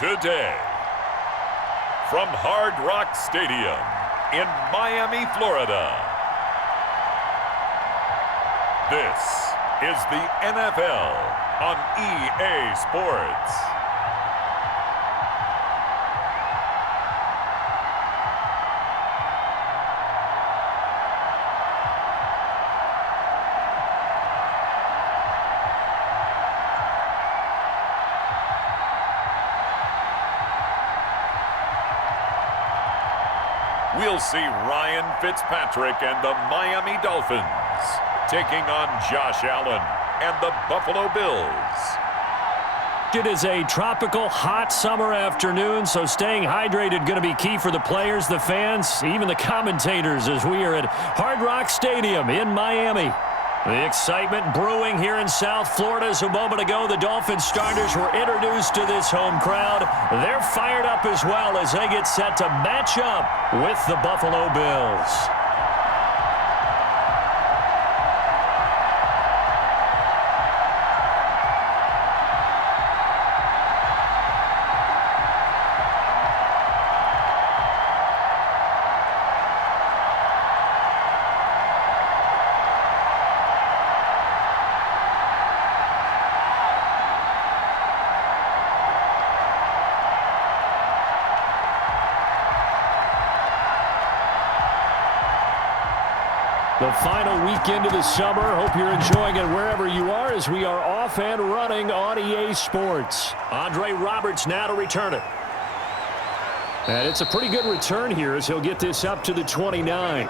today. From Hard Rock Stadium in Miami, Florida, this is the NFL on EA Sports. We'll see Ryan Fitzpatrick and the Miami Dolphins taking on Josh Allen and the Buffalo Bills. It is a tropical, hot summer afternoon, so staying hydrated going to be key for the players, the fans, even the commentators as we are at Hard Rock Stadium in Miami. The excitement brewing here in South Florida. As a moment ago, the Dolphins starters were introduced to this home crowd. They're fired up as well as they get set to match up with the Buffalo Bills. The final weekend of the summer. Hope you're enjoying it wherever you are as we are off and running on EA Sports. Andre Roberts now to return it. And it's a pretty good return here as he'll get this up to the 29.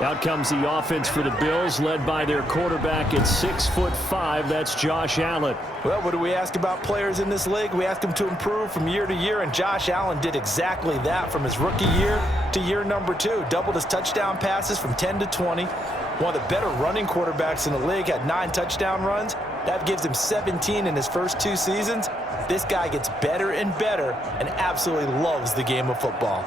Out comes the offense for the Bills, led by their quarterback at 6'5". That's Josh Allen. Well, what do we ask about players in this league? We ask them to improve from year to year, and Josh Allen did exactly that from his rookie year to year number 2. Doubled his touchdown passes from 10 to 20. One of the better running quarterbacks in the league, had 9 touchdown runs. That gives him 17 in his first 2 seasons. This guy gets better and better and absolutely loves the game of football.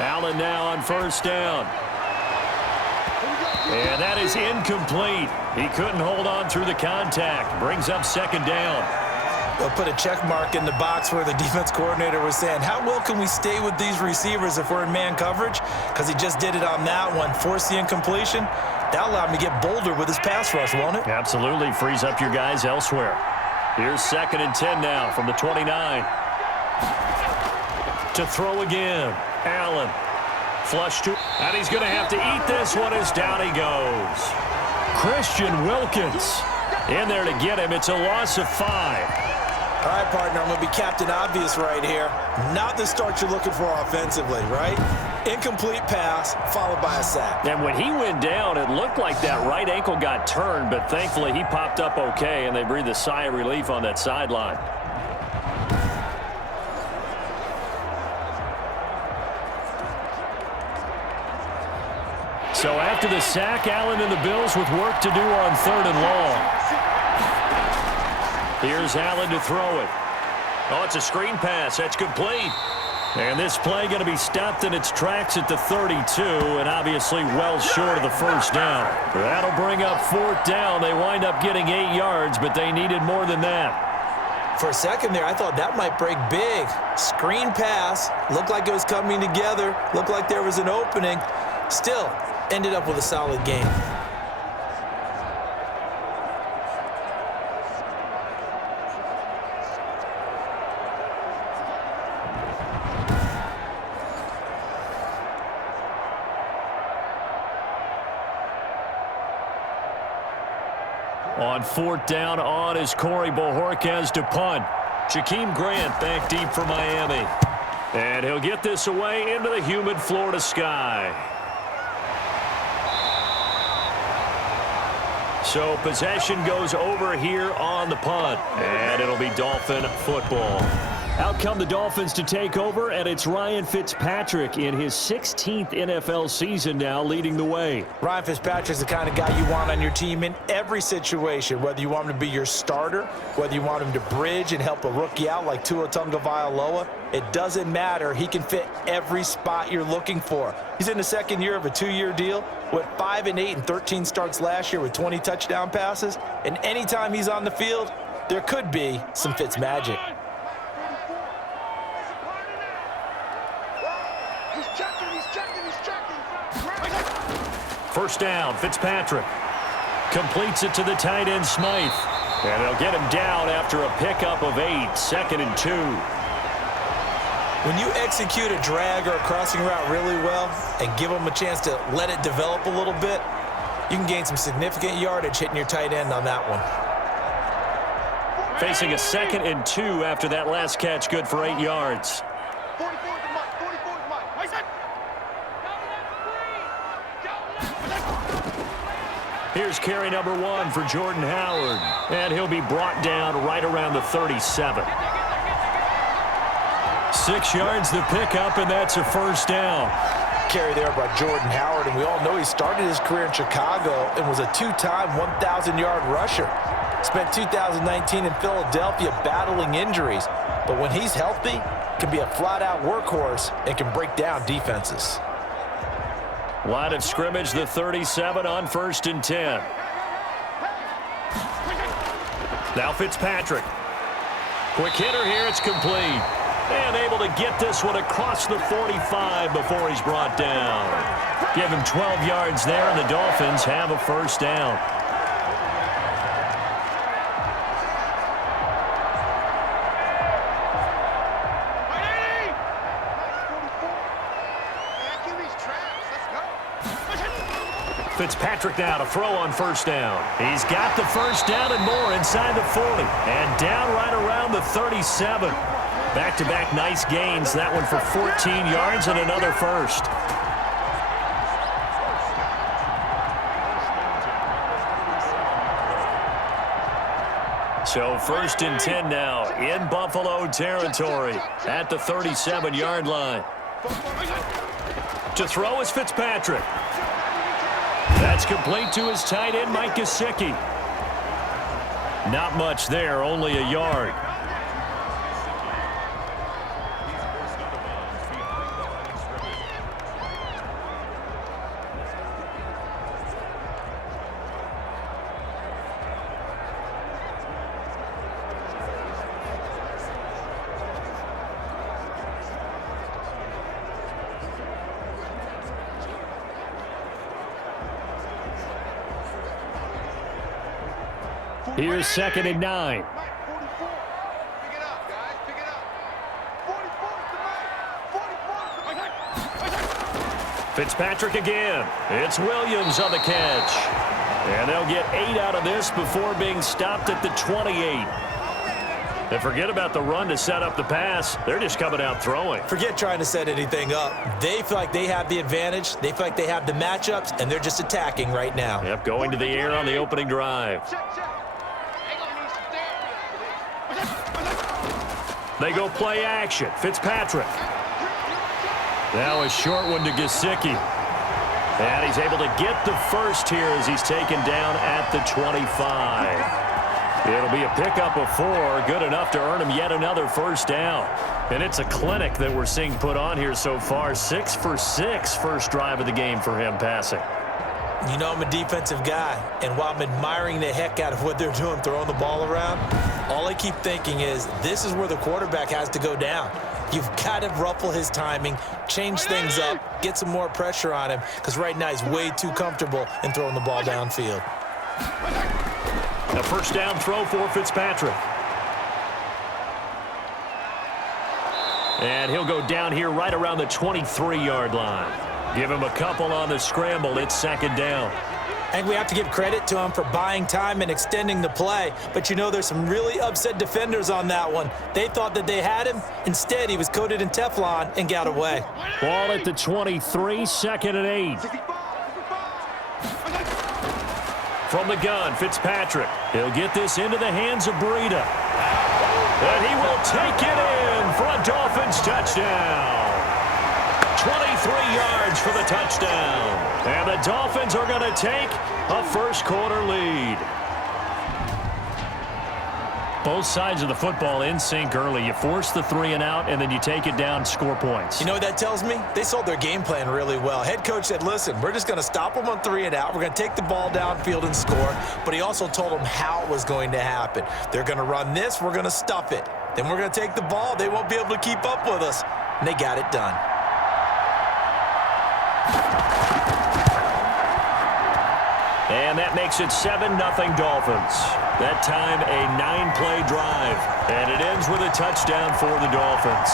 Allen now on first down. And that is incomplete. He couldn't hold on through the contact. Brings up second down. They'll put a check mark in the box where the defense coordinator was saying, how well can we stay with these receivers if we're in man coverage? Because he just did it on that one. Force the incompletion. That'll allow him to get bolder with his pass rush, won't it? Absolutely. Frees up your guys elsewhere. Here's 2nd and 10 now from the 29. To throw again. Allen. Flush to, and he's going to have to eat this one as down he goes. Christian Wilkins in there to get him. It's a loss of 5. All right, partner, I'm going to be Captain Obvious right here. Not the start you're looking for offensively, right? Incomplete pass followed by a sack. And when he went down, it looked like that right ankle got turned, but thankfully he popped up okay, and they breathed a sigh of relief on that sideline. So after the sack, Allen and the Bills with work to do on 3rd and long. Here's Allen to throw it. Oh, it's a screen pass. That's complete. And this play going to be stopped in its tracks at the 32, and obviously well short of the first down. That'll bring up 4th down. They wind up getting 8 yards, but they needed more than that. For a second there, I thought that might break big. Screen pass. Looked like it was coming together. Looked like there was an opening. Still, ended up with a solid game. On 4th down, on is Corey Bojorquez to punt. Jakeem Grant back deep for Miami. And he'll get this away into the humid Florida sky. So possession goes over here on the punt, and it'll be Dolphin football. Out come the Dolphins to take over, and it's Ryan Fitzpatrick in his 16th NFL season now leading the way. Ryan Fitzpatrick's the kind of guy you want on your team in every situation, whether you want him to be your starter, whether you want him to bridge and help a rookie out like Tua Tagovailoa. It doesn't matter. He can fit every spot you're looking for. He's in the second year of a 2-year deal, went 5-8 and 13 starts last year with 20 touchdown passes, and anytime he's on the field, there could be some Fitz magic. First down, Fitzpatrick completes it to the tight end, Smythe. And they'll get him down after a pickup of 8, 2nd and 2. When you execute a drag or a crossing route really well and give them a chance to let it develop a little bit, you can gain some significant yardage hitting your tight end on that one. Facing a 2nd and 2 after that last catch, good for 8 yards. Here's carry number 1 for Jordan Howard, and he'll be brought down right around the 37. 6 yards the pickup, and that's a first down. Carry there by Jordan Howard, and we all know he started his career in Chicago and was a 2-time 1,000-yard rusher. Spent 2019 in Philadelphia battling injuries, but when he's healthy, can be a flat-out workhorse and can break down defenses. Line of scrimmage, the 37 on 1st and 10. Now Fitzpatrick. Quick hitter here, it's complete. And able to get this one across the 45 before he's brought down. Give him 12 yards there, and the Dolphins have a first down. Fitzpatrick now to throw on first down. He's got the first down and more inside the 40. And down right around the 37. Back-to-back nice gains. That one for 14 yards and another first. So 1st and 10 now in Buffalo territory at the 37-yard line. To throw is Fitzpatrick. That's complete to his tight end, Mike Gesicki. Not much there, only a yard. Here's 2nd and 9. Fitzpatrick again. It's Williams on the catch. And they'll get 8 out of this before being stopped at the 28. And forget about the run to set up the pass. They're just coming out throwing. Forget trying to set anything up. They feel like they have the advantage. They feel like they have the matchups, and they're just attacking right now. Yep, going to the air on the opening drive. They go play action. Fitzpatrick. Now a short one to Gesicki. And he's able to get the first here as he's taken down at the 25. It'll be a pickup of 4, good enough to earn him yet another first down. And it's a clinic that we're seeing put on here so far. 6 for 6 first drive of the game for him passing. You know I'm a defensive guy, and while I'm admiring the heck out of what they're doing, throwing the ball around, all I keep thinking is this is where the quarterback has to go down. You've got to ruffle his timing, change things up, get some more pressure on him, because right now he's way too comfortable in throwing the ball downfield. A first down throw for Fitzpatrick. And he'll go down here right around the 23-yard line. Give him a couple on the scramble. It's 2nd down. I think we have to give credit to him for buying time and extending the play. But you know there's some really upset defenders on that one. They thought that they had him. Instead, he was coated in Teflon and got away. Ball at the 23, 2nd and 8. From the gun, Fitzpatrick. He'll get this into the hands of Breida. And he will take it in touchdown. 23 yards for the touchdown. And the Dolphins are going to take a first-quarter lead. Both sides of the football in sync early. You force the 3-and-out, and then you take it down, score points. You know what that tells me? They sold their game plan really well. Head coach said, listen, we're just going to stop them on 3-and-out. We're going to take the ball downfield and score. But he also told them how it was going to happen. They're going to run this. We're going to stuff it. Then we're going to take the ball. They won't be able to keep up with us. And they got it done. And that makes it 7-0 Dolphins. That time a 9-play drive. And it ends with a touchdown for the Dolphins.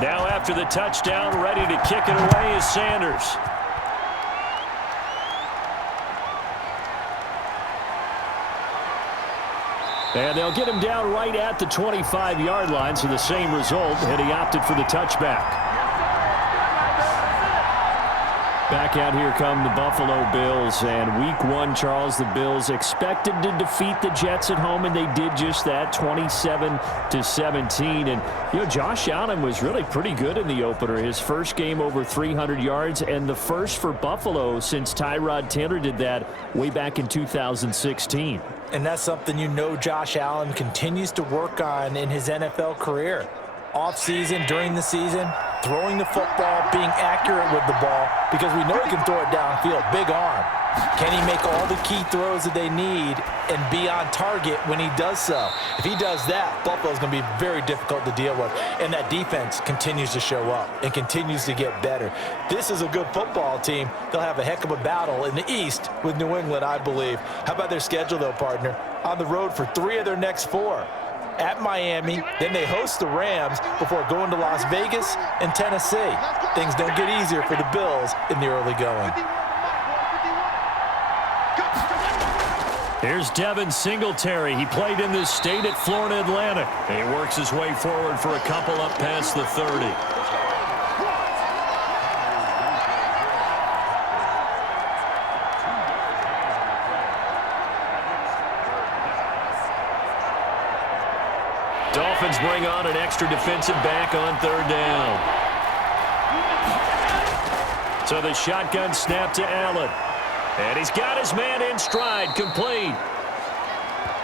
Now after the touchdown, ready to kick it away is Sanders. And they'll get him down right at the 25-yard line, so the same result, and he opted for the touchback. Back out here come the Buffalo Bills, and week one, Charles, the Bills expected to defeat the Jets at home, and they did just that, 27-17. And, you know, Josh Allen was really pretty good in the opener. His first game over 300 yards, and the first for Buffalo since Tyrod Taylor did that way back in 2016. And that's something you know Josh Allen continues to work on in his NFL career. Off-season, during the season, throwing the football, being accurate with the ball, because we know he can throw it downfield, big arm. Can he make all the key throws that they need and be on target when he does so? If he does that, Buffalo's going to be very difficult to deal with, and that defense continues to show up and continues to get better. This is a good football team. They'll have a heck of a battle in the East with New England, I believe. How about their schedule, though, partner? On the road for 3 of their next 4. At Miami, then they host the Rams before going to Las Vegas and Tennessee. Things don't get easier for the Bills in the early going. Here's Devin Singletary. He played in this state at Florida Atlantic. He works his way forward for a couple up past the 30. Dolphins bring on an extra defensive back on 3rd down. So the shotgun snap to Allen. And he's got his man in stride, complete.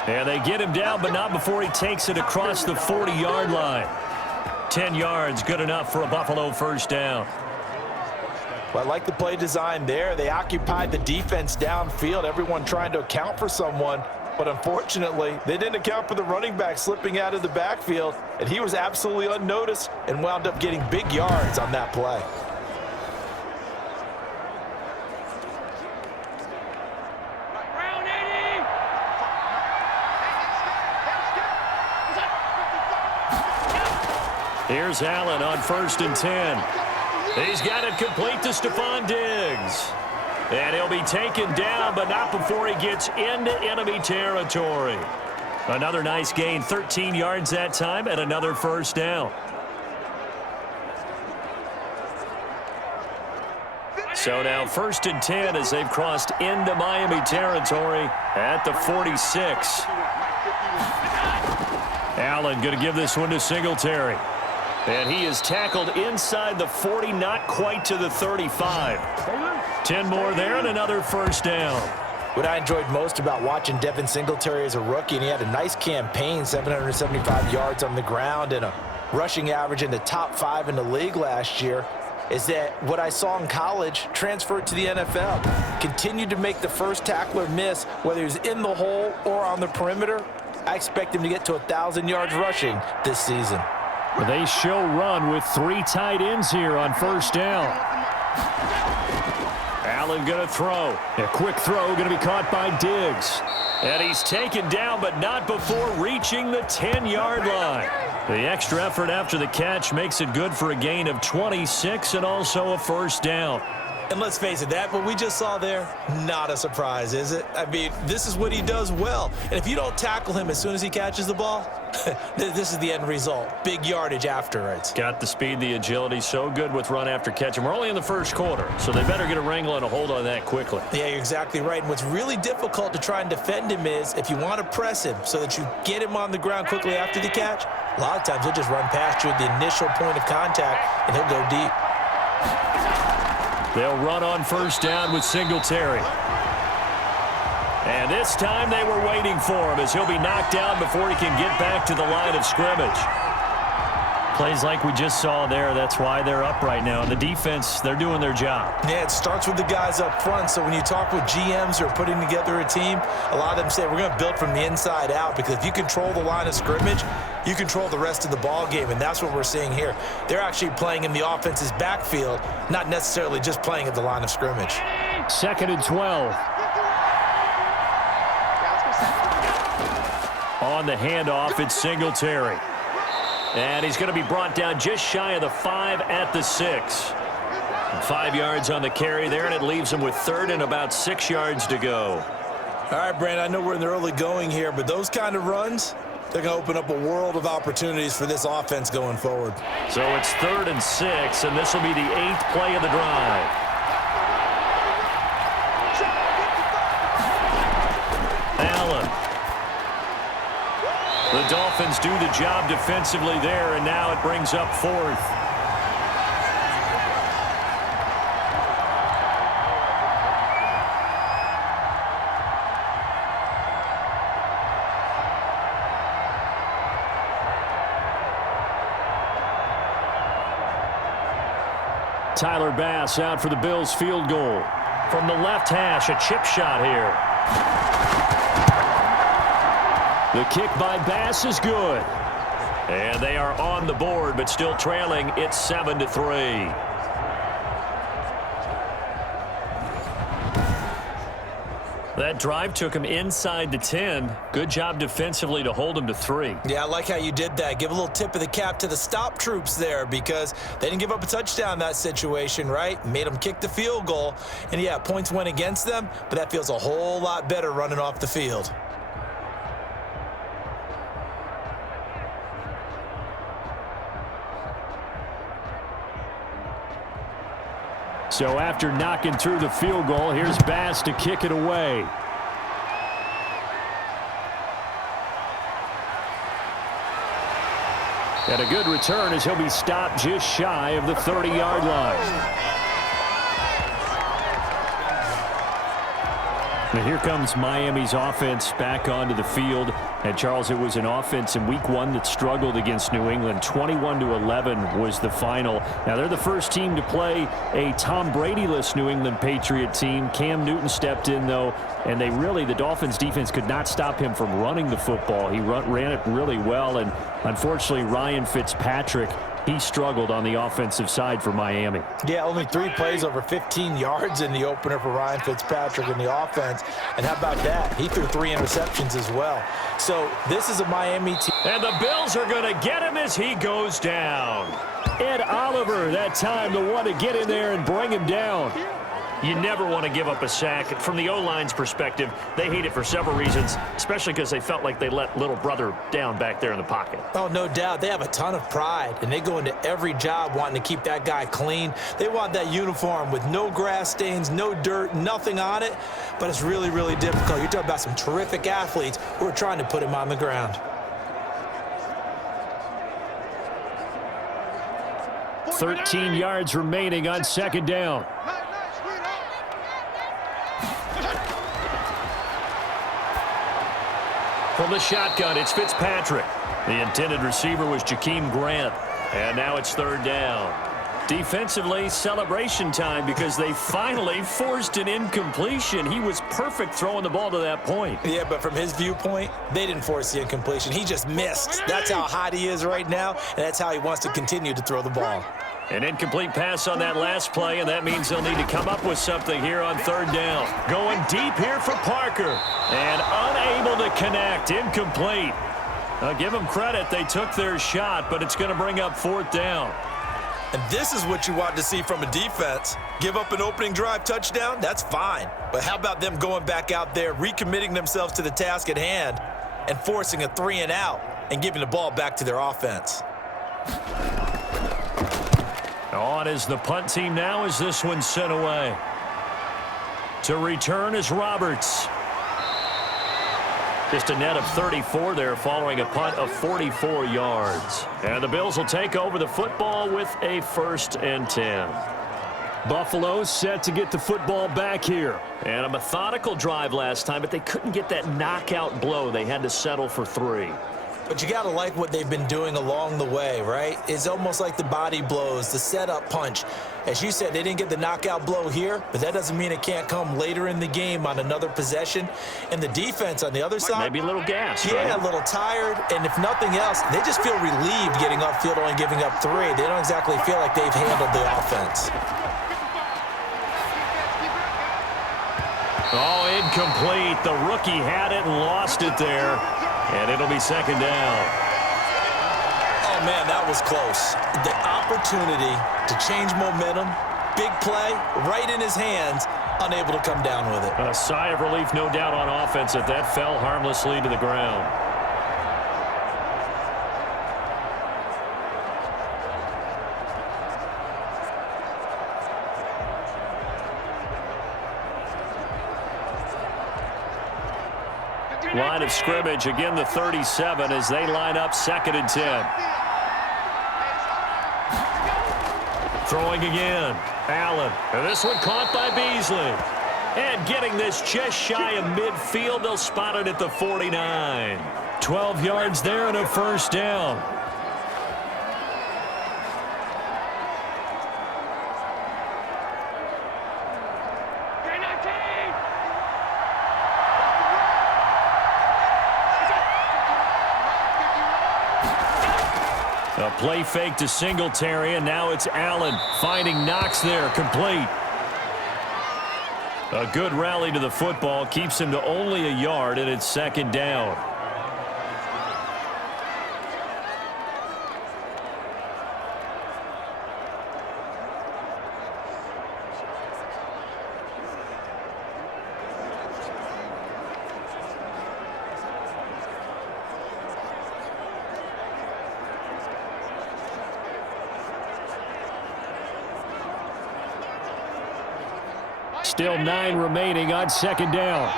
And they get him down, but not before he takes it across the 40-yard line. 10 yards, good enough for a Buffalo first down. Well, I like the play design there. They occupied the defense downfield, everyone trying to account for someone. But unfortunately, they didn't account for the running back slipping out of the backfield, and he was absolutely unnoticed and wound up getting big yards on that play. Here's Allen on 1st and 10. He's got it complete to Stephon Diggs. And he'll be taken down, but not before he gets into enemy territory. Another nice gain, 13 yards that time, and another first down. So now 1st and 10 as they've crossed into Miami territory at the 46. Allen going to give this one to Singletary. And he is tackled inside the 40, not quite to the 35. 10 more there and another first down. What I enjoyed most about watching Devin Singletary as a rookie, and he had a nice campaign, 775 yards on the ground and a rushing average in the top 5 in the league last year, is that what I saw in college transferred to the NFL. Continued to make the first tackler miss, whether he's in the hole or on the perimeter. I expect him to get to 1,000 yards rushing this season. They show run with 3 tight ends here on first down. Allen going to throw. A quick throw going to be caught by Diggs. And he's taken down, but not before reaching the 10-yard line. The extra effort after the catch makes it good for a gain of 26 and also a first down. And let's face it, that what we just saw there, not a surprise, is it? I mean, this is what he does well. And if you don't tackle him as soon as he catches the ball, this is the end result. Big yardage afterwards. Got the speed, the agility, so good with run after catch. And we're only in the first quarter, so they better get a wrangle and a hold on that quickly. Yeah, you're exactly right. And what's really difficult to try and defend him is if you want to press him so that you get him on the ground quickly after the catch, a lot of times he'll just run past you at the initial point of contact, and he'll go deep. They'll run on first down with Singletary. And this time they were waiting for him as he'll be knocked down before he can get back to the line of scrimmage. Plays like we just saw there. That's why they're up right now. And the defense, they're doing their job. Yeah, it starts with the guys up front. So when you talk with GMs who are putting together a team, a lot of them say we're going to build from the inside out, because if you control the line of scrimmage, you control the rest of the ball game, and that's what we're seeing here. They're actually playing in the offense's backfield, not necessarily just playing at the line of scrimmage. 2nd and 12. On the handoff, it's Singletary. And he's going to be brought down just shy of the 5 at the 6. 5 yards on the carry there, and it leaves him with 3rd and about 6 yards to go. All right, Brandon, I know we're in the early going here, but those kind of runs, they're going to open up a world of opportunities for this offense going forward. So it's 3rd and 6, and this will be the 8th play of the drive. Allen. The Dolphins do the job defensively there, and now it brings up 4th. Tyler Bass out for the Bills field goal. From the left hash, a chip shot here. The kick by Bass is good. And they are on the board, but still trailing. It's 7-3. That drive took him inside the 10. Good job defensively to hold him to 3. Yeah, I like how you did that. Give a little tip of the cap to the stop troops there, because they didn't give up a touchdown in that situation, right? Made them kick the field goal. And, yeah, points went against them, but that feels a whole lot better running off the field. So after knocking through the field goal, here's Bass to kick it away. And a good return as he'll be stopped just shy of the 30-yard line. And here comes Miami's offense back onto the field. And, Charles, it was an offense in Week 1 that struggled against New England. 21-11 was the final. Now, they're the first team to play a Tom Brady-less New England Patriot team. Cam Newton stepped in, though, and the Dolphins' defense could not stop him from running the football. He ran it really well, and unfortunately, Ryan Fitzpatrick, he struggled on the offensive side for Miami. Yeah, only 3 plays over 15 yards in the opener for Ryan Fitzpatrick in the offense. And how about that? He threw 3 interceptions as well. So this is a Miami team. And the Bills are going to get him as he goes down. Ed Oliver, that time, the one to get in there and bring him down. You never want to give up a sack. From the O-line's perspective, they hate it for several reasons, especially because they felt like they let little brother down back there in the pocket. Oh, no doubt. They have a ton of pride, and they go into every job wanting to keep that guy clean. They want that uniform with no grass stains, no dirt, nothing on it, but it's really, really difficult. You're talking about some terrific athletes who are trying to put him on the ground. 13 yards remaining on 2nd down. From the shotgun, it's Fitzpatrick. The intended receiver was Jakeem Grant. And now it's 3rd down. Defensively, celebration time because they finally forced an incompletion. He was perfect throwing the ball to that point. Yeah, but from his viewpoint, they didn't force the incompletion. He just missed. That's how hot he is right now, and that's how he wants to continue to throw the ball. An incomplete pass on that last play, and that means they'll need to come up with something here on third down. Going deep here for Parker, and unable to connect. Incomplete. I'll give them credit. They took their shot, but it's going to bring up fourth down. And this is what you want to see from a defense. Give up an opening drive touchdown, that's fine. But how about them going back out there, recommitting themselves to the task at hand, and forcing a 3-and-out and giving the ball back to their offense? On is the punt team now as this one's sent away. To return is Roberts. Just a net of 34 there following a punt of 44 yards. And the Bills will take over the football with a 1st and 10. Buffalo set to get the football back here. And a methodical drive last time, but they couldn't get that knockout blow. They had to settle for 3. But you got to like what they've been doing along the way, right? It's almost like the body blows, the setup punch. As you said, they didn't get the knockout blow here, but that doesn't mean it can't come later in the game on another possession. And the defense on the other side, maybe a little gassed, yeah, right? A little tired. And if nothing else, they just feel relieved getting upfield only giving up 3. They don't exactly feel like they've handled the offense. Oh, incomplete. The rookie had it and lost it there. And it'll be 2nd down. Oh, man, that was close. The opportunity to change momentum, big play, right in his hands, unable to come down with it. A sigh of relief, no doubt, on offense that fell harmlessly to the ground. Line of scrimmage, again the 37 as they line up 2nd and 10. Throwing again. Allen. And this one caught by Beasley. And getting this just shy of midfield. They'll spot it at the 49. 12 yards there and a 1st down. A play fake to Singletary, and now it's Allen finding Knox there, complete. A good rally to the football, keeps him to only a yard, and it's 2nd down. Still 9 remaining on 2nd down.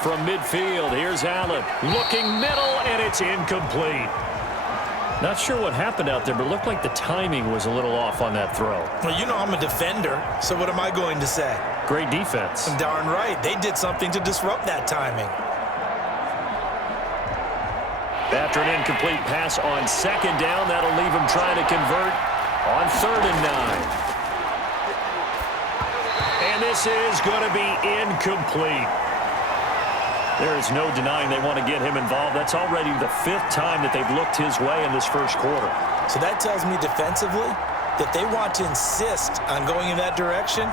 From midfield, here's Allen. Looking middle, and it's incomplete. Not sure what happened out there, but it looked like the timing was a little off on that throw. Well, you know I'm a defender, so what am I going to say? Great defense. Darn right. They did something to disrupt that timing. After an incomplete pass on 2nd down, that'll leave him trying to convert on 3rd and 9. And this is going to be incomplete. There is no denying they want to get him involved. That's already the 5th time that they've looked his way in this 1st quarter. So that tells me defensively that they want to insist on going in that direction.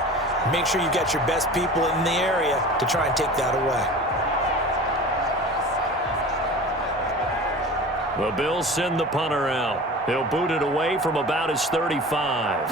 Make sure you got your best people in the area to try and take that away. The Bills send the punter out. He'll boot it away from about his 35.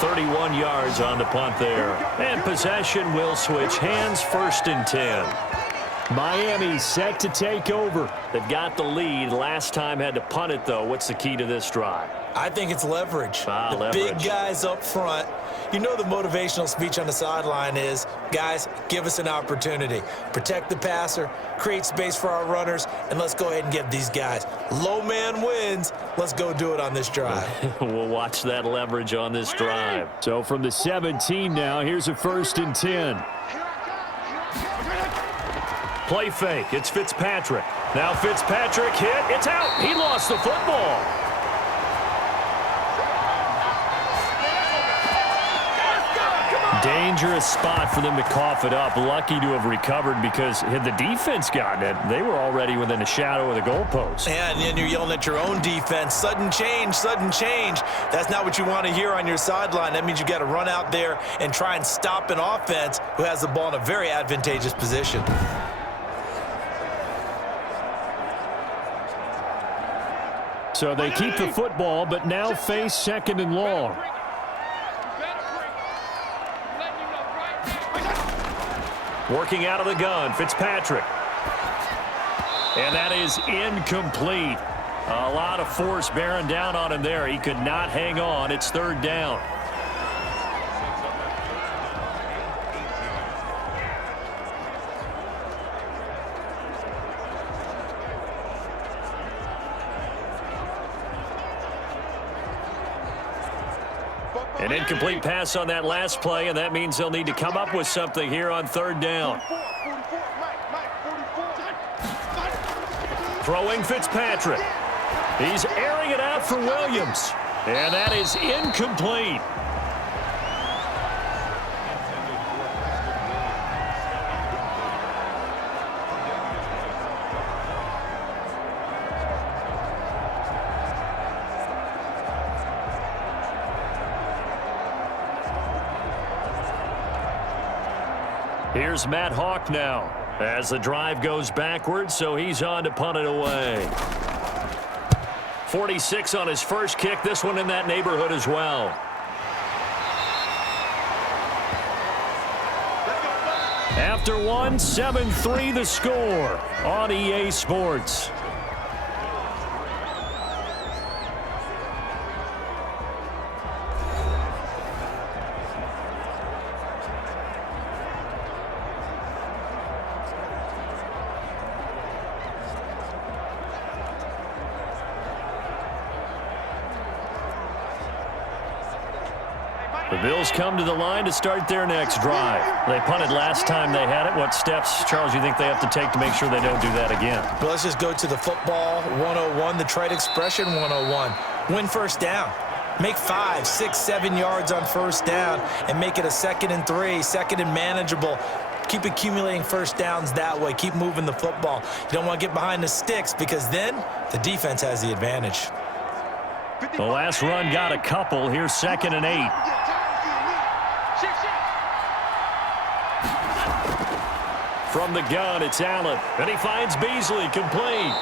31 yards on the punt there. And possession will switch hands, 1st and 10. Miami set to take over. They've got the lead. Last time had to punt it, though. What's the key to this drive? I think it's leverage. Leverage. Big guys up front. You know the motivational speech on the sideline is, guys, give us an opportunity. Protect the passer, create space for our runners, and let's go ahead and get these guys. Low man wins. Let's go do it on this drive. We'll watch that leverage on this drive. So from the 17 now, here's a 1st and 10. Play fake. It's Fitzpatrick. Now Fitzpatrick hit. It's out. He lost the football. Dangerous spot for them to cough it up. Lucky to have recovered, because had the defense gotten it, they were already within a shadow of the goalpost. And then you're yelling at your own defense. Sudden change, sudden change. That's not what you want to hear on your sideline. That means you got to run out there and try and stop an offense who has the ball in a very advantageous position. So they keep the football, but now face 2nd and long. Working out of the gun, Fitzpatrick. And that is incomplete. A lot of force bearing down on him there. He could not hang on. It's 3rd down. An incomplete pass on that last play, and that means they'll need to come up with something here on 3rd down. Throwing Fitzpatrick. He's airing it out for Williams. And that is incomplete. Here's Matt Hawk now as the drive goes backwards, so he's on to punt it away. 46 on his first kick. This one in that neighborhood as well. After one, 7-3 the score on EA Sports. The Bills come to the line to start their next drive. They punted last time they had it. What steps, Charles, you think they have to take to make sure they don't do that again? But let's just go to the football 101, the trite expression 101. Win first down. Make 5, 6, 7 yards on first down and make it a 2nd and 3, 2nd and manageable. Keep accumulating first downs that way. Keep moving the football. You don't want to get behind the sticks, because then the defense has the advantage. The last run got a couple. Here's 2nd and 8. From the gun, it's Allen. And he finds Beasley, complete.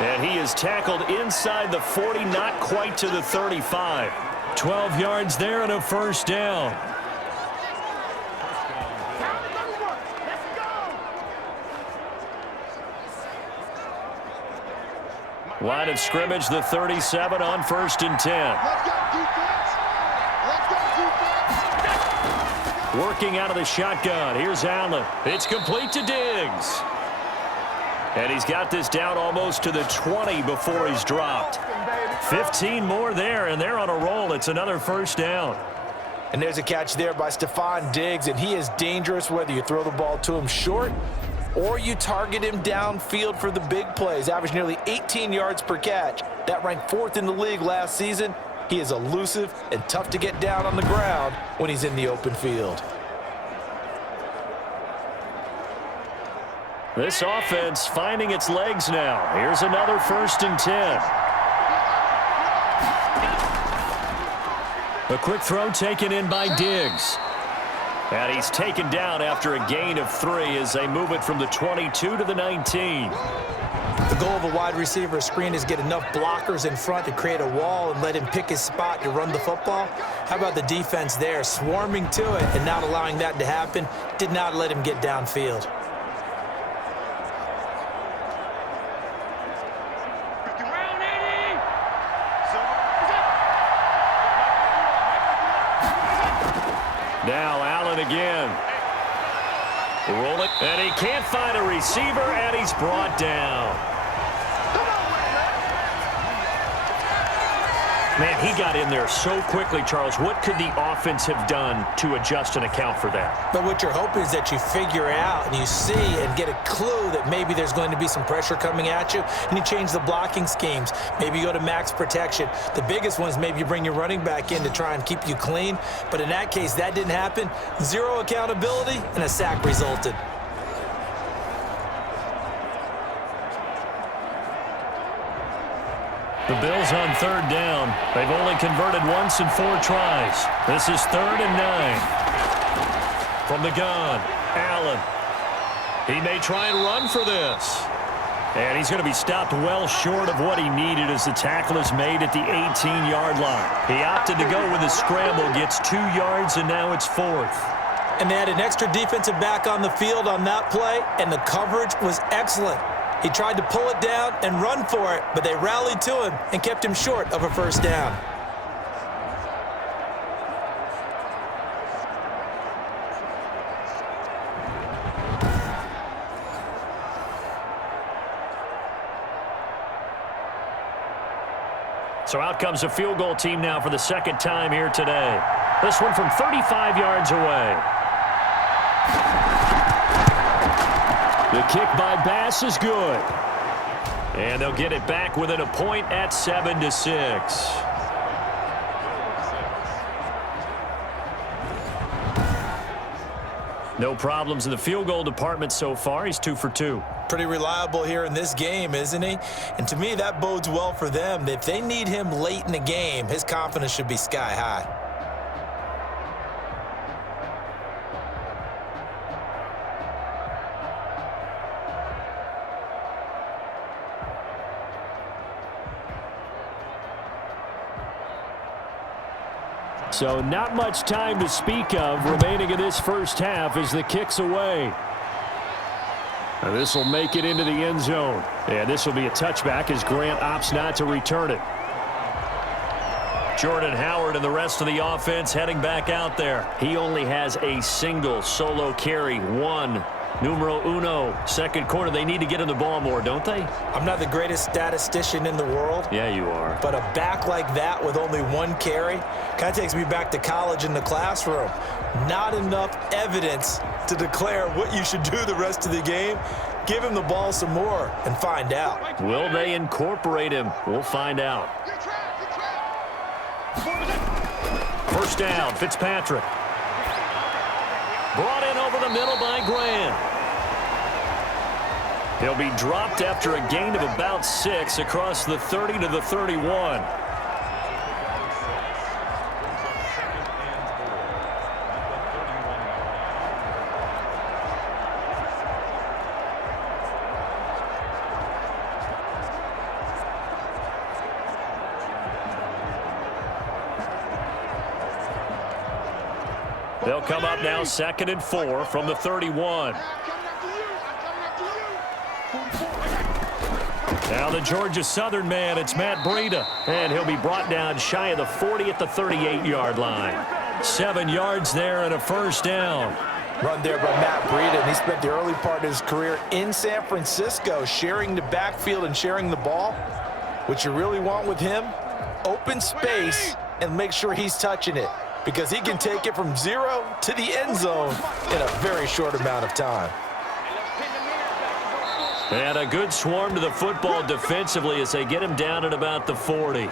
And he is tackled inside the 40, not quite to the 35. 12 yards there and a first down. Line of scrimmage, the 37 on 1st and 10. Working out of the shotgun. Here's Allen. It's complete to Diggs. And he's got this down almost to the 20 before he's dropped. 15 more there, and they're on a roll. It's another first down. And there's a catch there by Stephon Diggs, and he is dangerous whether you throw the ball to him short or you target him downfield for the big plays. Averaged nearly 18 yards per catch. That ranked 4th in the league last season. He is elusive and tough to get down on the ground when he's in the open field. This offense finding its legs now. Here's another 1st and 10. A quick throw taken in by Diggs. And he's taken down after a gain of 3 as they move it from the 22 to the 19. The goal of a wide receiver screen is get enough blockers in front to create a wall and let him pick his spot to run the football. How about the defense there, swarming to it and not allowing that to happen? Did not let him get downfield. Now Allen again. Roll it, and he can't find a receiver, and he's brought down. Man, he got in there so quickly, Charles. What could the offense have done to adjust and account for that? But what you're hoping is that you figure out and you see and get a clue that maybe there's going to be some pressure coming at you, and you change the blocking schemes. Maybe you go to max protection. The biggest one is maybe you bring your running back in to try and keep you clean. But in that case, that didn't happen. Zero accountability, and a sack resulted. The Bills on third down. They've only converted once in 4 tries. This is 3rd and 9. From the gun, Allen. He may try and run for this. And he's going to be stopped well short of what he needed as the tackle is made at the 18-yard line. He opted to go with a scramble, gets 2 yards, and now it's 4th. And they had an extra defensive back on the field on that play, and the coverage was excellent. He tried to pull it down and run for it, but they rallied to him and kept him short of a first down. So out comes a field goal team now for the second time here today. This one from 35 yards away. The kick by Bass is good. And they'll get it back within a point at 7-6. No problems in the field goal department so far. He's 2 for 2. Pretty reliable here in this game, isn't he? And to me, that bodes well for them. If they need him late in the game, his confidence should be sky high. So not much time to speak of remaining in this first half as the kick's away. And this will make it into the end zone. And this will be a touchback as Grant opts not to return it. Jordan Howard and the rest of the offense heading back out there. He only has a single solo carry, 1. Numero uno, second quarter. They need to get him the ball more, don't they? I'm not the greatest statistician in the world. Yeah, you are. But a back like that with only 1 carry kind of takes me back to college in the classroom. Not enough evidence to declare what you should do the rest of the game. Give him the ball some more and find out. Will they incorporate him? We'll find out. First down, Fitzpatrick. Brought in over the middle by Grant. He'll be dropped after a gain of about 6 across the 30 to the 31. They'll come up now 2nd and 4 from the 31. Now the Georgia Southern man, it's Matt Breida. And he'll be brought down shy of the 40 at the 38-yard line. 7 yards there and a first down. Run there by Matt Breida, and he spent the early part of his career in San Francisco sharing the backfield and sharing the ball. What you really want with him, open space and make sure he's touching it, because he can take it from 0 to the end zone in a very short amount of time. And a good swarm to the football defensively as they get him down at about the 40.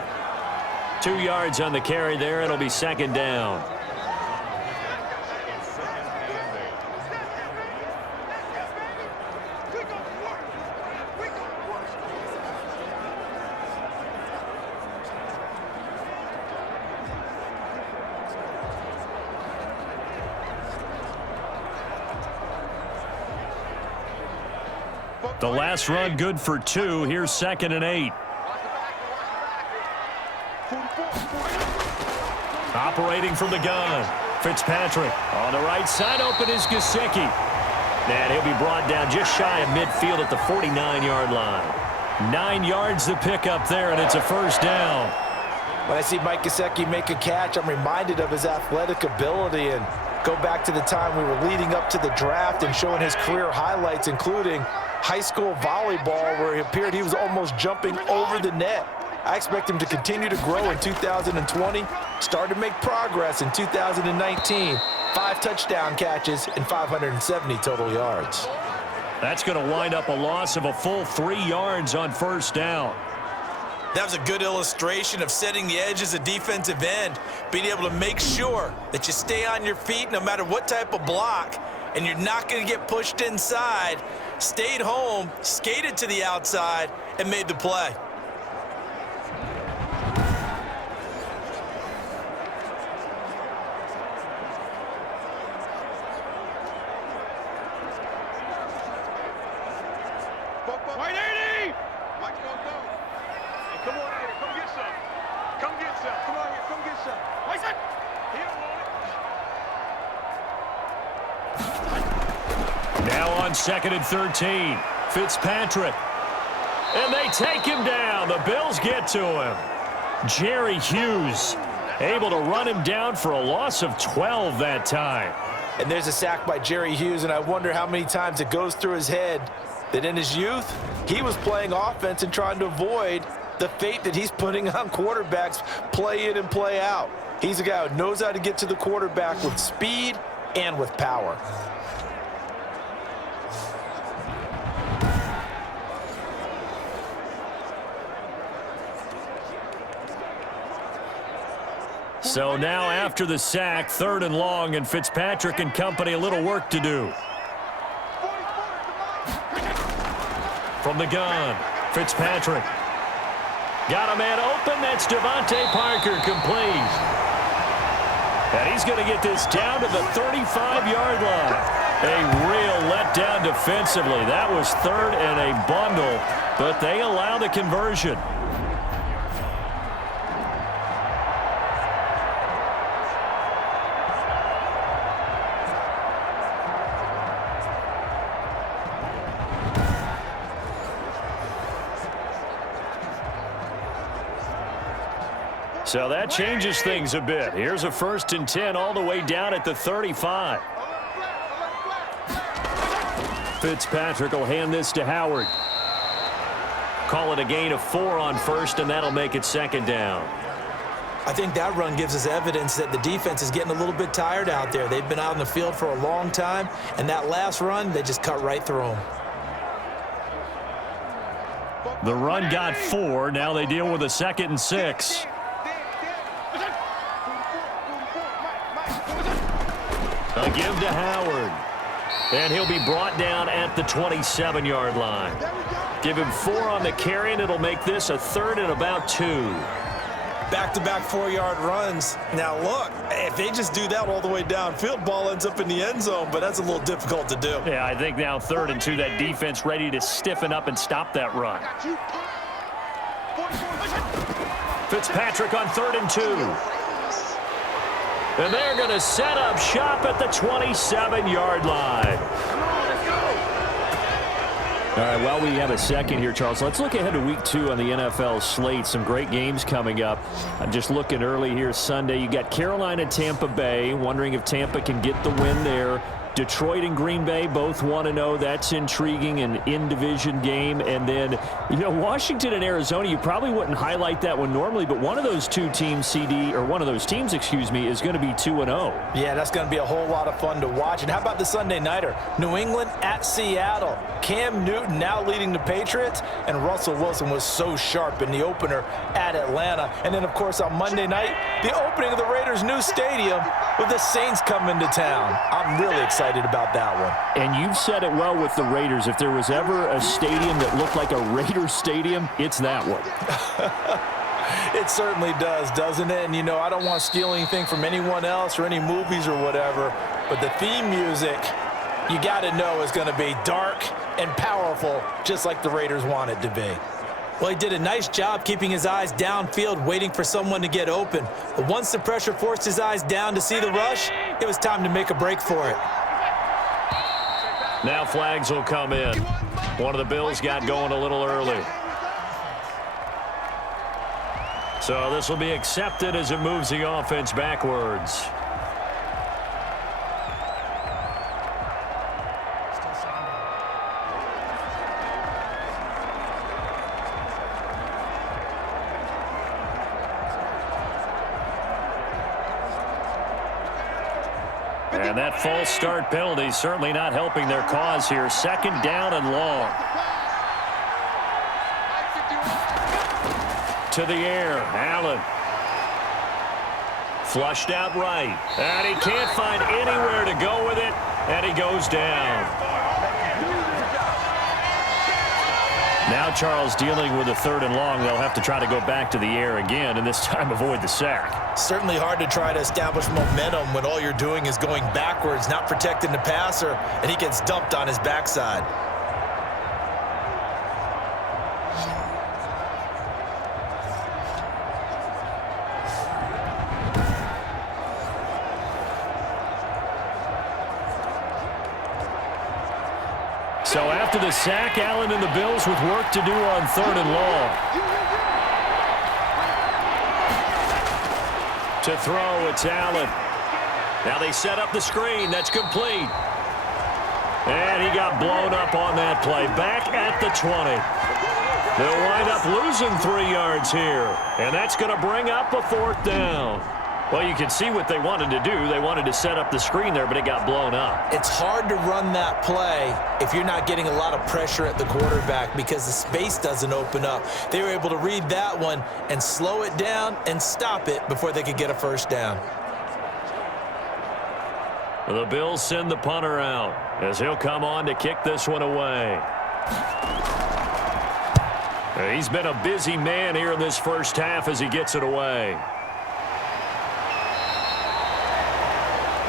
2 yards on the carry there. It'll be 2nd down. The last run good for 2. Here's 2nd and 8. Operating from the gun. Fitzpatrick on the right side. Open is Gesicki. And he'll be brought down just shy of midfield at the 49-yard line. 9 yards to pick up there, and it's a first down. When I see Mike Gesicki make a catch, I'm reminded of his athletic ability, and go back to the time we were leading up to the draft and showing his career highlights, including high school volleyball, where it appeared he was almost jumping over the net. I expect him to continue to grow in 2020, start to make progress in 2019. 5 touchdown catches and 570 total yards. That's going to wind up a loss of a full 3 yards on first down. That was a good illustration of setting the edge as a defensive end, being able to make sure that you stay on your feet no matter what type of block, and you're not going to get pushed inside. Stayed home, skated to the outside, and made the play. Now on 2nd and 13, Fitzpatrick. And they take him down. The Bills get to him. Jerry Hughes able to run him down for a loss of 12 that time. And there's a sack by Jerry Hughes, and I wonder how many times it goes through his head that in his youth, he was playing offense and trying to avoid the fate that he's putting on quarterbacks play in and play out. He's a guy who knows how to get to the quarterback with speed and with power. So now after the sack, 3rd and long, and Fitzpatrick and company a little work to do. From the gun, Fitzpatrick. Got a man open. That's Devontae Parker, complete. And he's going to get this down to the 35-yard line. A real letdown defensively. That was 3rd and a bundle, but they allow the conversion. So that changes things a bit. Here's a 1st and 10 all the way down at the 35. Fitzpatrick will hand this to Howard. Call it a gain of 4 on 1st, and that'll make it 2nd down. I think that run gives us evidence that the defense is getting a little bit tired out there. They've been out in the field for a long time, and that last run, they just cut right through them. The run got 4. Now they deal with a 2nd and 6. A give to Howard. And he'll be brought down at the 27-yard line. Give him 4 on the carry, and it'll make this a 3rd and about 2. Back-to-back 4-yard runs. Now, look, if they just do that all the way downfield, ball ends up in the end zone, but that's a little difficult to do. Yeah, I think now 3rd and 2, that defense ready to stiffen up and stop that run. Fitzpatrick on 3rd and 2. And they're going to set up shop at the 27-yard line. All right, while we have a second here, Charles, let's look ahead to week 2 on the NFL slate. Some great games coming up. I'm just looking early here Sunday. You got Carolina, Tampa Bay. Wondering if Tampa can get the win there. Detroit and Green Bay both 1-0. That's intriguing, an in-division game. And then, Washington and Arizona, you probably wouldn't highlight that one normally, but one of those teams, is going to be 2-0. Yeah, that's going to be a whole lot of fun to watch. And how about the Sunday nighter? New England at Seattle. Cam Newton now leading the Patriots, and Russell Wilson was so sharp in the opener at Atlanta. And then, of course, on Monday night, the opening of the Raiders' new stadium with the Saints coming to town. I'm really excited about that one. And you've said it well with the Raiders. If there was ever a stadium that looked like a Raiders stadium, it's that one. It certainly does, doesn't it? And, I don't want to steal anything from anyone else or any movies or whatever, but the theme music, you got to know, is going to be dark and powerful, just like the Raiders want it to be. Well, he did a nice job keeping his eyes downfield, waiting for someone to get open. But once the pressure forced his eyes down to see the rush, it was time to make a break for it. Now flags will come in. One of the Bills got going a little early. So this will be accepted as it moves the offense backwards. And that false start penalty certainly not helping their cause here. Second down and long. To the air, Allen. Flushed out right. And he can't find anywhere to go with it. And he goes down. Now Charles dealing with a third and long. They'll have to try to go back to the air again and this time avoid the sack. Certainly hard to try to establish momentum when all you're doing is going backwards, not protecting the passer, and he gets dumped on his backside. So after the sack, Allen and the Bills with work to do on third and long. To throw, it's Allen. Now they set up the screen. That's complete. And he got blown up on that play. Back at the 20. They'll wind up losing 3 yards here. And that's going to bring up a fourth down. Well, you can see what they wanted to do. They wanted to set up the screen there, but it got blown up. It's hard to run that play if you're not getting a lot of pressure at the quarterback because the space doesn't open up. They were able to read that one and slow it down and stop it before they could get a first down. The Bills send the punter out as he'll come on to kick this one away. He's been a busy man here in this first half as he gets it away.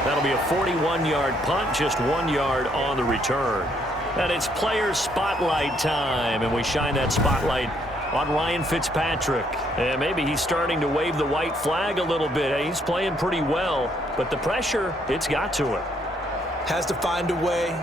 That'll be a 41-yard punt, just 1 yard on the return. And it's player spotlight time, and we shine that spotlight on Ryan Fitzpatrick. And maybe he's starting to wave the white flag a little bit. He's playing pretty well, but the pressure, it's got to him. Has to find a way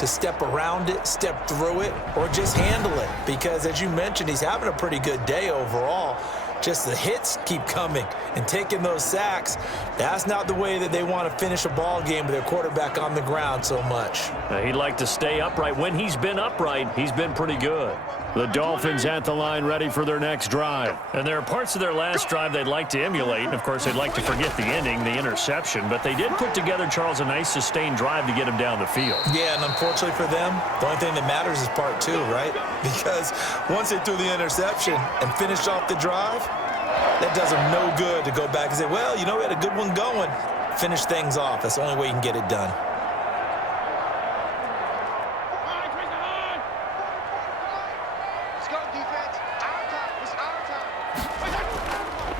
to step around it, step through it, or just handle it. Because, as you mentioned, he's having a pretty good day overall. Just the hits keep coming and taking those sacks. That's not the way that they want to finish a ball game with their quarterback on the ground so much. He'd like to stay upright. When he's been upright, he's been pretty good. The Dolphins at the line ready for their next drive. And there are parts of their last drive they'd like to emulate. And, of course, they'd like to forget the ending, the interception. But they did put together, Charles, a nice sustained drive to get him down the field. Yeah, and unfortunately for them, the only thing that matters is part two, right? Because once they threw the interception and finished off the drive, that does them no good to go back and say, well, you know, we had a good one going. Finish things off. That's the only way you can get it done.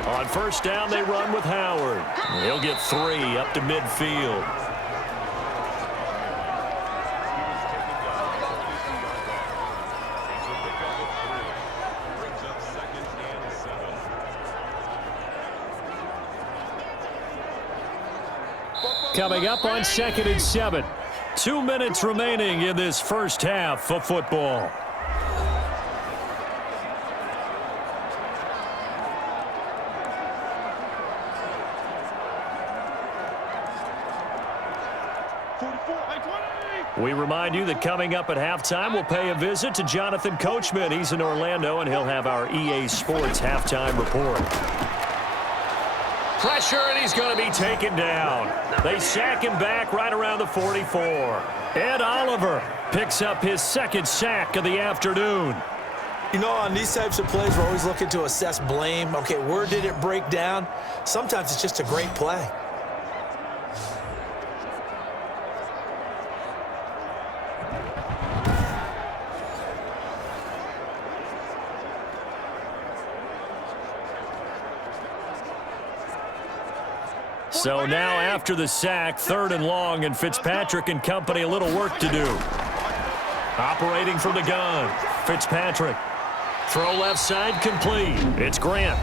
On first down, they run with Howard. He'll get 3 up to midfield. Coming up on 2nd and 7. 2 minutes remaining in this first half of football. We remind you that coming up at halftime, we'll pay a visit to Jonathan Coachman. He's in Orlando, and he'll have our EA Sports halftime report. Pressure, and he's going to be taken down. They sack him back right around the 44. Ed Oliver picks up his second sack of the afternoon. You know, on these types of plays, we're always looking to assess blame. Okay, where did it break down? Sometimes it's just a great play. So now after the sack, 3rd and long, and Fitzpatrick and company a little work to do. Operating from the gun, Fitzpatrick. Throw left side complete. It's Grant.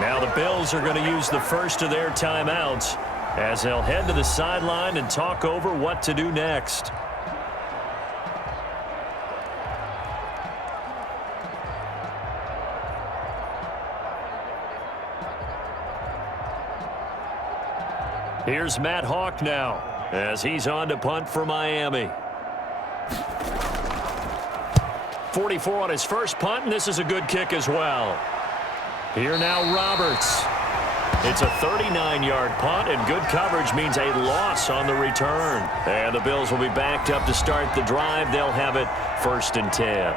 Now the Bills are going to use the first of their timeouts as they'll head to the sideline and talk over what to do next. Here's Matt Hawk now as he's on to punt for Miami. 44 on his first punt, and this is a good kick as well. Here now Roberts. It's a 39-yard punt, and good coverage means a loss on the return. And the Bills will be backed up to start the drive. They'll have it 1st and 10.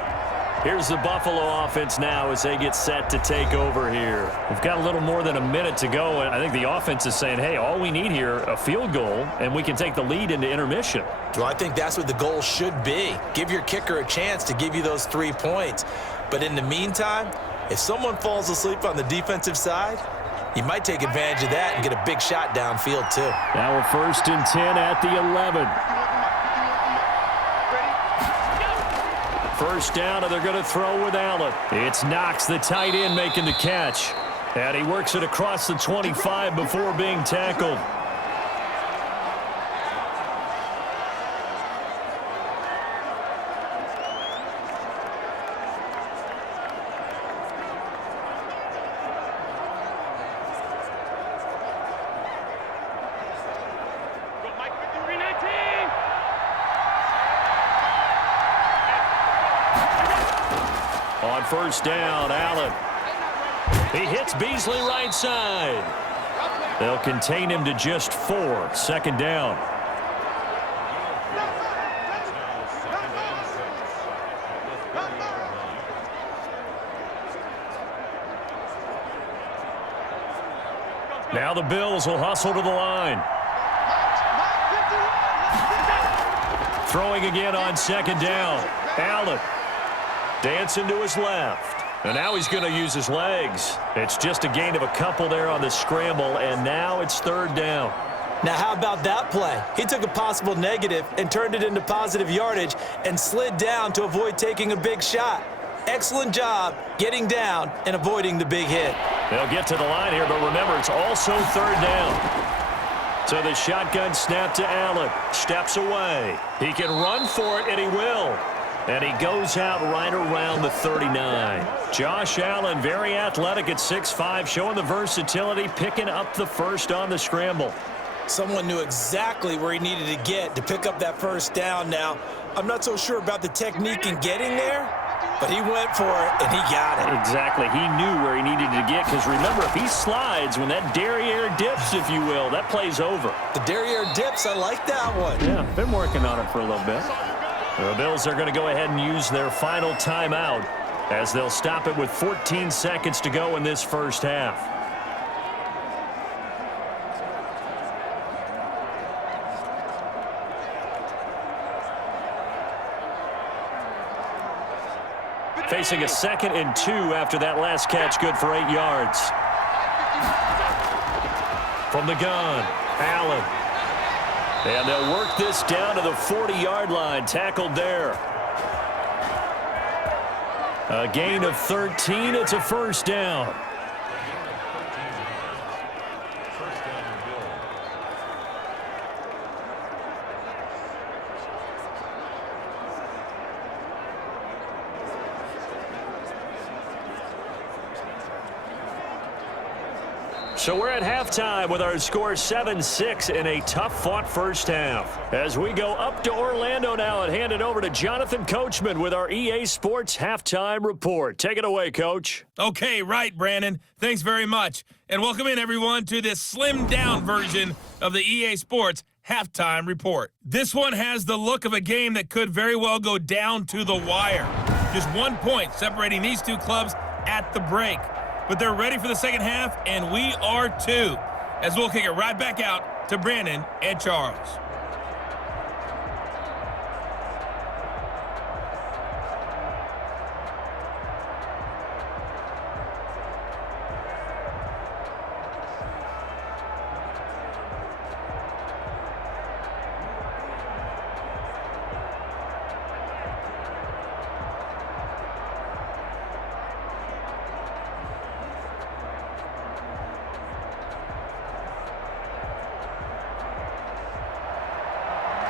Here's the Buffalo offense now as they get set to take over here. We've got a little more than a minute to go, and I think the offense is saying, hey, all we need here, a field goal, and we can take the lead into intermission. Well, I think that's what the goal should be. Give your kicker a chance to give you those 3 points. But in the meantime, if someone falls asleep on the defensive side, you might take advantage of that and get a big shot downfield too. Now we're 1st and 10 at the 11. First down, and they're going to throw with Allen. It's Knox, the tight end, making the catch. And he works it across the 25 before being tackled. On first down, Allen. He hits Beasley right side. They'll contain him to just 4. 2nd down. Now the Bills will hustle to the line. Throwing again on 2nd down. Allen. Dancing to his left. And now he's going to use his legs. It's just a gain of a couple there on the scramble, and now it's 3rd down. Now how about that play? He took a possible negative and turned it into positive yardage and slid down to avoid taking a big shot. Excellent job getting down and avoiding the big hit. They'll get to the line here, but remember, it's also 3rd down. So the shotgun snap to Allen. Steps away. He can run for it, and he will. And he goes out right around the 39. Josh Allen, very athletic at 6'5", showing the versatility, picking up the first on the scramble. Someone knew exactly where he needed to get to pick up that first down. Now, I'm not so sure about the technique in getting there, but he went for it, and he got it. Exactly. He knew where he needed to get, because remember, if he slides, when that derriere dips, if you will, that play's over. The derriere dips, I like that one. Yeah, been working on it for a little bit. The Bills are going to go ahead and use their final timeout as they'll stop it with 14 seconds to go in this first half. Facing a 2nd and 2 after that last catch, good for 8 yards. From the gun, Allen. And they'll work this down to the 40-yard line, tackled there. A gain of 13, it's a 1st down. So we're at halftime with our score 7-6 in a tough-fought first half. As we go up to Orlando now and hand it over to Jonathan Coachman with our EA Sports Halftime Report. Take it away, Coach. Okay, right, Brandon. Thanks very much. And welcome in, everyone, to this slimmed-down version of the EA Sports Halftime Report. This one has the look of a game that could very well go down to the wire. Just 1 point separating these two clubs at the break. But they're ready for the second half, and we are too, as we'll kick it right back out to Brandon and Charles.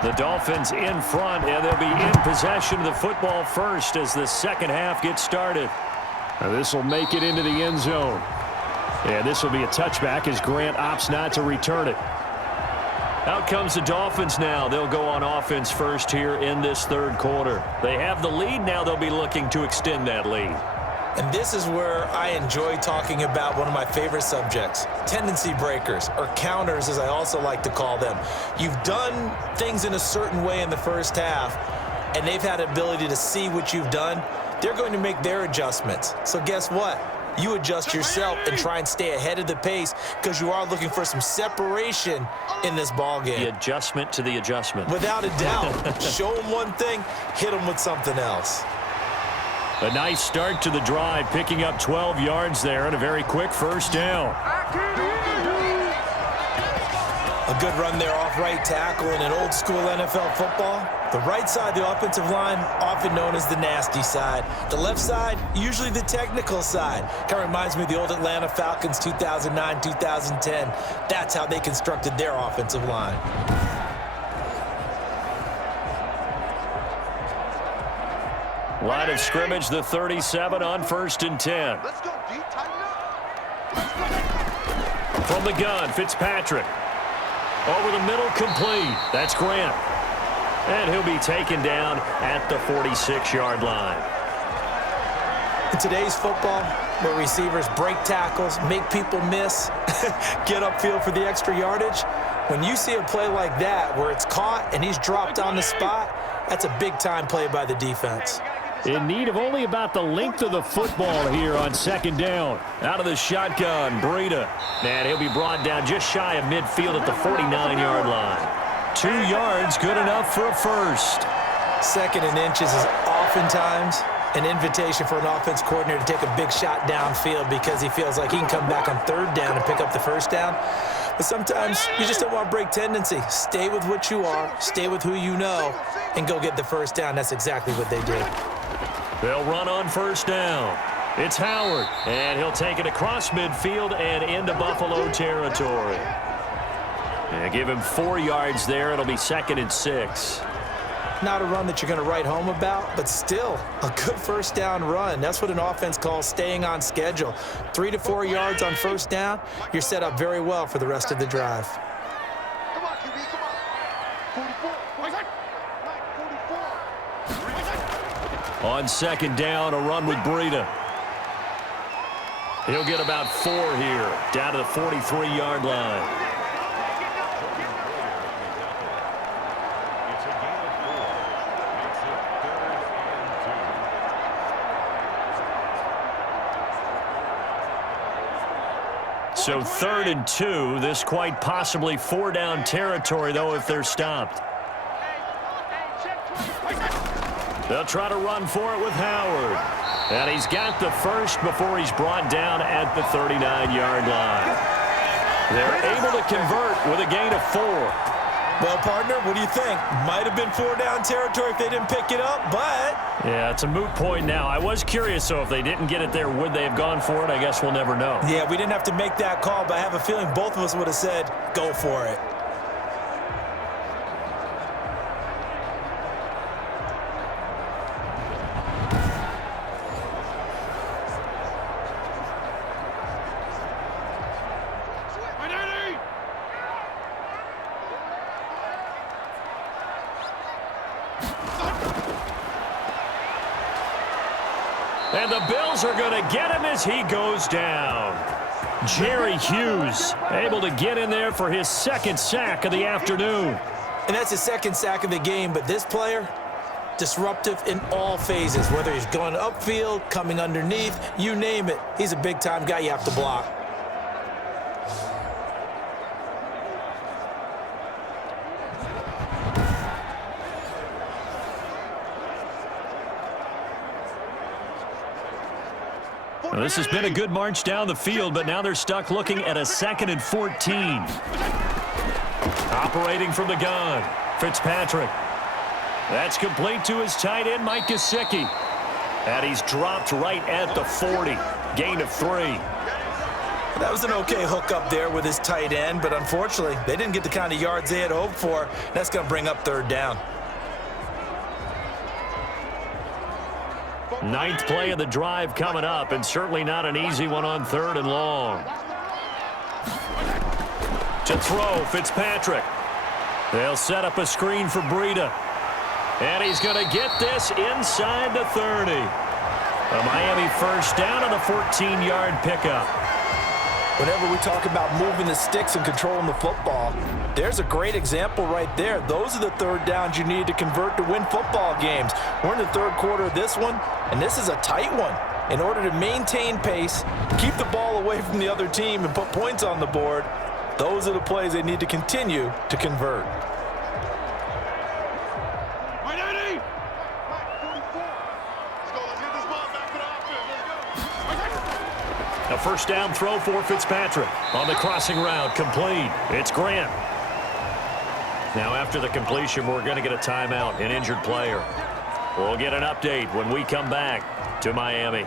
The Dolphins in front, and they'll be in possession of the football first as the second half gets started. This will make it into the end zone. And this will be a touchback as Grant opts not to return it. Out comes the Dolphins now. They'll go on offense first here in this third quarter. They have the lead. Now they'll be looking to extend that lead. And this is where I enjoy talking about one of my favorite subjects, tendency breakers, or counters as I also like to call them. You've done things in a certain way in the first half, and they've had the ability to see what you've done. They're going to make their adjustments. So guess what? You adjust yourself and try and stay ahead of the pace because you are looking for some separation in this ball game. The adjustment to the adjustment. Without a doubt. Show them one thing, hit them with something else. A nice start to the drive, picking up 12 yards there and a very quick first down. A good run there off right tackle in an old school NFL football. The right side of the offensive line, often known as the nasty side. The left side, usually the technical side. Kind of reminds me of the old Atlanta Falcons 2009, 2010. That's how they constructed their offensive line. Line of scrimmage, the 37 on 1st and 10. Let's go, D. Tighten up. From the gun, Fitzpatrick. Over the middle, complete. That's Grant. And he'll be taken down at the 46-yard line. In today's football, where receivers break tackles, make people miss, get upfield for the extra yardage, when you see a play like that where it's caught and he's dropped on the spot, that's a big-time play by the defense. In need of only about the length of the football here on 2nd down. Out of the shotgun, Breida. And he'll be brought down just shy of midfield at the 49-yard line. 2 yards, good enough for a first. 2nd and inches is oftentimes an invitation for an offense coordinator to take a big shot downfield because he feels like he can come back on 3rd down and pick up the first down. But sometimes you just don't want to break tendency. Stay with what you are, stay with who you know, and go get the first down. That's exactly what they did. They'll run on 1st down. It's Howard, and he'll take it across midfield and into Buffalo territory. And give him 4 yards there. It'll be 2nd and 6. Not a run that you're going to write home about, but still a good first down run. That's what an offense calls staying on schedule. 3 to 4 yards on 1st down, you're set up very well for the rest of the drive. Come on, QB, come on. 44. On 2nd down, a run with Breida. He'll get about 4 here, down to the 43-yard line. So 3rd and 2, this quite possibly 4-down territory, though, if they're stopped. They'll try to run for it with Howard. And he's got the first before he's brought down at the 39-yard line. They're able to convert with a gain of 4. Well, partner, what do you think? Might have been 4-down territory if they didn't pick it up, but... Yeah, it's a moot point now. I was curious, so if they didn't get it there, would they have gone for it? I guess we'll never know. Yeah, we didn't have to make that call, but I have a feeling both of us would have said, go for it. And the Bills are going to get him as he goes down. Jerry Hughes able to get in there for his 2nd sack of the afternoon. And that's his 2nd sack of the game, but this player, disruptive in all phases, whether he's going upfield, coming underneath, you name it. He's a big-time guy you have to block. Well, this has been a good march down the field, but now they're stuck looking at a 2nd and 14. Operating from the gun, Fitzpatrick. That's complete to his tight end, Mike Gesicki. And he's dropped right at the 40. Gain of 3. That was an okay hook up there with his tight end, but unfortunately, they didn't get the kind of yards they had hoped for. That's going to bring up 3rd down. 9th play of the drive coming up, and certainly not an easy one on 3rd and long. To throw, Fitzpatrick. They'll set up a screen for Breida. And he's going to get this inside the 30. A Miami first down on a 14-yard pickup. Whenever we talk about moving the sticks and controlling the football, there's a great example right there. Those are the third downs you need to convert to win football games. We're in the third quarter of this one, and this is a tight one. In order to maintain pace, keep the ball away from the other team, and put points on the board, those are the plays they need to continue to convert. A first down throw for Fitzpatrick. On the crossing route, complete. It's Grant. Now after the completion, we're going to get a timeout, an injured player. We'll get an update when we come back to Miami.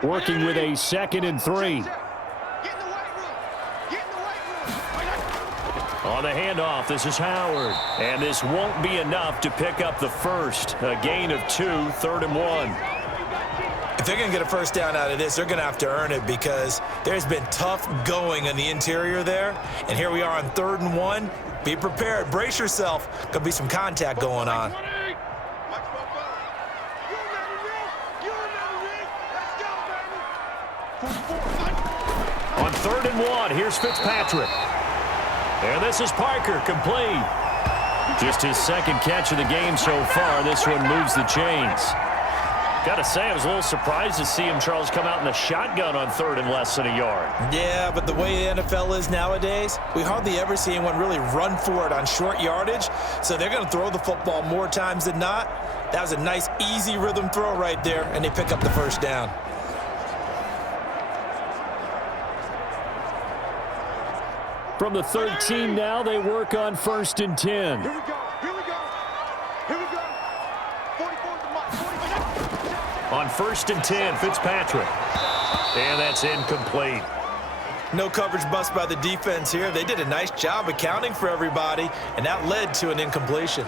Working with a 2nd and 3. On the handoff, this is Howard. And this won't be enough to pick up the first. A gain of 2, 3rd and 1. If they're going to get a first down out of this, they're going to have to earn it because there's been tough going in the interior there. And here we are on 3rd and 1. Be prepared. Brace yourself. Could be some contact going on. On 3rd and 1, here's Fitzpatrick. And this is Parker, complete. Just his 2nd catch of the game so far. This one moves the chains. Got to say, I was a little surprised to see him, Charles, come out in the shotgun on 3rd and less than a yard. Yeah, but the way the NFL is nowadays, we hardly ever see anyone really run for it on short yardage. So they're going to throw the football more times than not. That was a nice, easy rhythm throw right there, and they pick up the first down. From the 13 now, they work on 1st and 10. Here we go. Here we go. Here we go. 44 to Mike. On 1st and 10, Fitzpatrick. And that's incomplete. No coverage bust by the defense here. They did a nice job accounting for everybody, and that led to an incompletion.